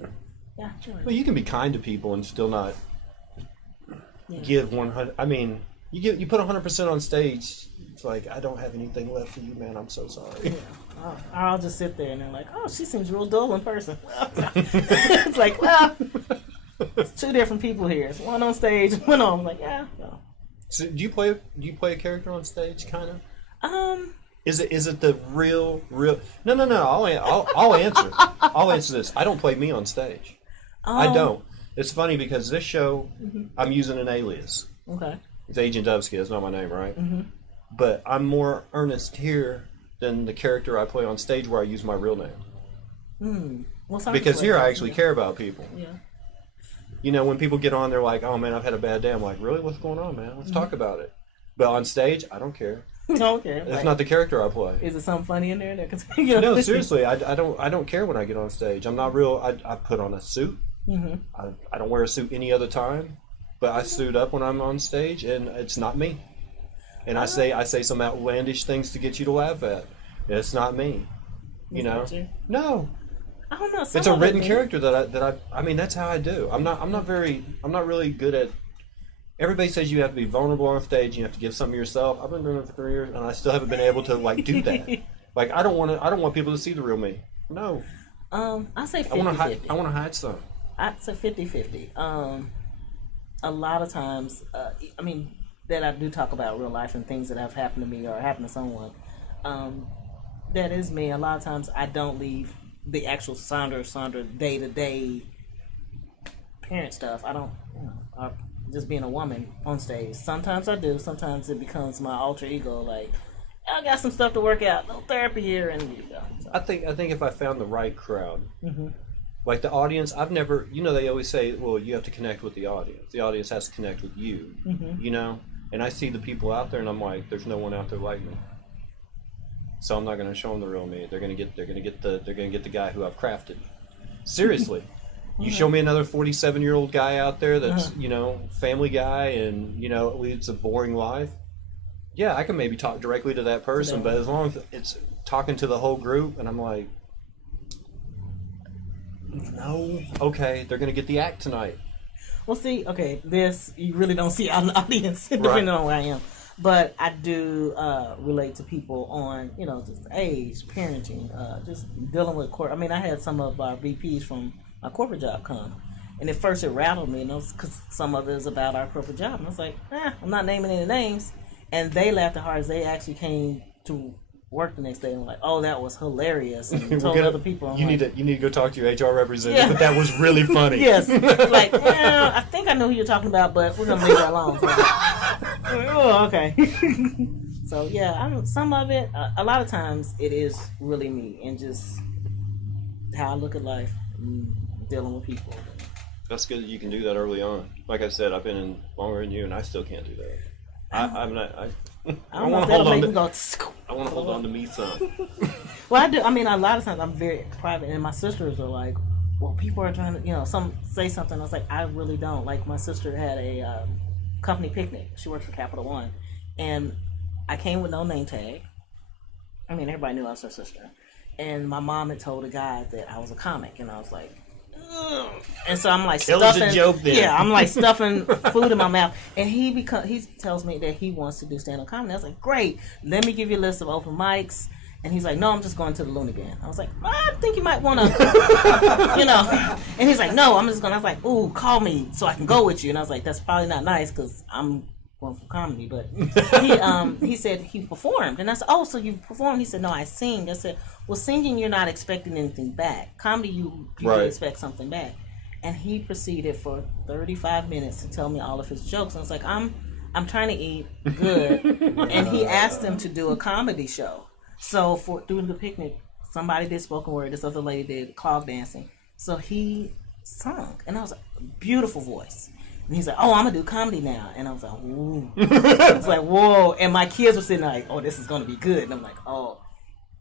Yeah. Sure. Well, you can be kind to people and still not give 100. I mean, you put 100% on stage. It's like, I don't have anything left for you, man. I'm so sorry. Yeah. I'll just sit there and they're like, oh, she seems real dull in person. It's like, well, it's two different people here. It's one on stage, one on. I'm like, yeah. No. So do you play a character on stage, kind of? Is it the real? No. I'll answer. I'll answer this. I don't play me on stage. I don't. It's funny because this show, I'm using an alias. Okay. It's Agent Dubsky. That's not my name, right? Mm-hmm. But I'm more earnest here than the character I play on stage, where I use my real name. Well, because here I actually care about people. Yeah. You know, when people get on, they're like, "Oh man, I've had a bad day." I'm like, "Really? What's going on, man? Let's talk about it." But on stage, I don't care. Okay. It's not the character I play. Is it something funny in there? No, seriously, I don't care when I get on stage. I'm not real. I put on a suit. I don't wear a suit any other time, but I suit up when I'm on stage, and it's not me. And I say some outlandish things to get you to laugh at. It's not me. You know? No. I don't know. It's a written character that I mean, that's how I do. I'm not really good at. Everybody says you have to be vulnerable on stage. You have to give something of yourself. I've been doing it for 3 years, and I still haven't been able to do that. Like, I don't want people to see the real me. No. I say 50-50. I want to hide some. I'd say 50-50. A lot of times, I mean, that I do talk about real life and things that have happened to me or happened to someone. That is me. A lot of times I don't leave the actual Sondra day-to-day parent stuff. I don't, just being a woman on stage. Sometimes I do. Sometimes it becomes my alter ego. Like, I got some stuff to work out. No therapy here, and so. I think if I found the right crowd, like the audience, I've never. You know, they always say, well, you have to connect with the audience. The audience has to connect with you. You know, and I see the people out there, and I'm like, there's no one out there like me. So I'm not going to show them the real me. They're going to get the guy who I've crafted. Seriously. You show me another 47-year-old guy out there that's, family guy and, leads a boring life. Yeah, I can maybe talk directly to that person, but as long as it's talking to the whole group and I'm like, no, okay, they're going to get the act tonight. Well, see, okay, this, you really don't see out in the audience, depending on where I am. But I do relate to people on, just age, parenting, just dealing with court. I mean, I had some of our VPs from my corporate job come. And at first it rattled me, because some of it is about our corporate job. And I was like, I'm not naming any names. And they laughed as hard as they actually came to work the next day and were like, oh, that was hilarious. And told other people. You need to go talk to your HR representative, but that was really funny. Yes. Like, I think I know who you're talking about, but we're going to leave that alone. So, oh, okay. So, yeah, some of it, a lot of times it is really me and just how I look at life and dealing with people. That's good that you can do that early on. Like I said, I've been in longer than you, and I still can't do that. I want to hold on to me some. Well, I do. I mean, a lot of times I'm very private, and my sisters are like, well, people are trying to, some say something. I was like, I really don't. Like, my sister had a company picnic. She works for Capital One. And I came with no name tag. I mean, everybody knew I was her sister. And my mom had told a guy that I was a comic. And I was like, ugh. And so I'm like stuffing. A joke then. Yeah, I'm like stuffing food in my mouth. And he tells me that he wants to do stand-up comedy. I was like, great. Let me give you a list of open mics. And he's like, no, I'm just going to the Looney Bin. I was like, I think you might want to, And he's like, no, I'm just going. I was like, ooh, call me so I can go with you. And I was like, that's probably not nice because I'm going for comedy, but he said he performed, and I said, "Oh, so you performed?" He said, "No, I sing." I said, "Well, singing, you're not expecting anything back. Comedy, you Right. expect something back." And he proceeded for 35 minutes to tell me all of his jokes. And I was like, I'm trying to eat good. And he asked him to do a comedy show. So for doing the picnic, somebody did spoken word, this other lady did clog dancing. So he sung, and I was like, beautiful voice. And he's like, "Oh, I'm gonna do comedy now." And I was like, "Ooh." I was like, "Whoa!" And my kids were sitting there like, "Oh, this is gonna be good." And I'm like, "Oh,"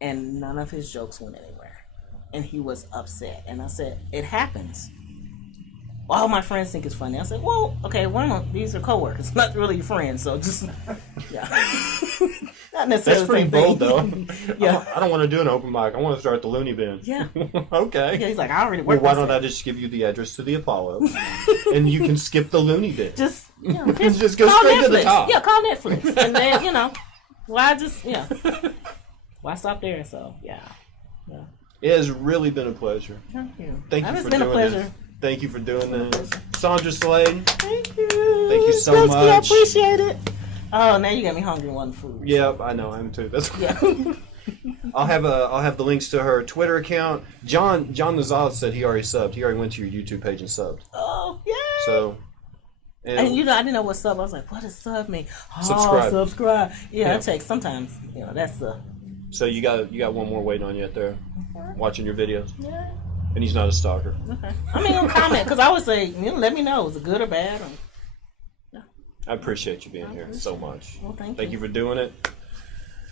and none of his jokes went anywhere, and he was upset. And I said, "It happens. All my friends think it's funny." I said, "Well, okay, these are coworkers, not really your friends, so just yeah." Not necessarily. That's pretty the same bold, thing. though. Yeah. I don't want to do an open mic. I want to start the Looney Bin. Yeah. Okay. Yeah, he's like, "I already Well, worked." why don't I just give you the address to the Apollo, and you can skip the Looney Bin? just Just go call straight Netflix. to the top. Yeah, call Netflix, and then why just why stop there? So yeah. It has really been a pleasure. Thank you. Thank you It's for been a doing pleasure. this. Thank you for doing this, Sondra Slade. Thank you. Thank you so Thanks, I much. appreciate it. Oh, now you got me hungry wanting food. Yep, I know. I'm too. That's Yeah. I'll have the links to her Twitter account. John Nazaz said he already subbed. He already went to your YouTube page and subbed. Oh, yay. So. And I didn't know what sub. I was like, "What does sub mean?" Oh, Subscribe. subscribe. Yeah, Yeah. it takes sometimes. That's the. So you got one more waiting on you out there, watching your videos. Yeah. And he's not a stalker. Okay. I mean, comment because I would say, let me know, is it good or bad? I appreciate you being here so much. Well, thank you for doing it.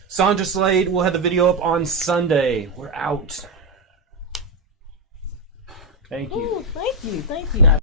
Sondra Slade, we'll have the video up on Sunday. We're out. Thank you. Ooh, thank you. I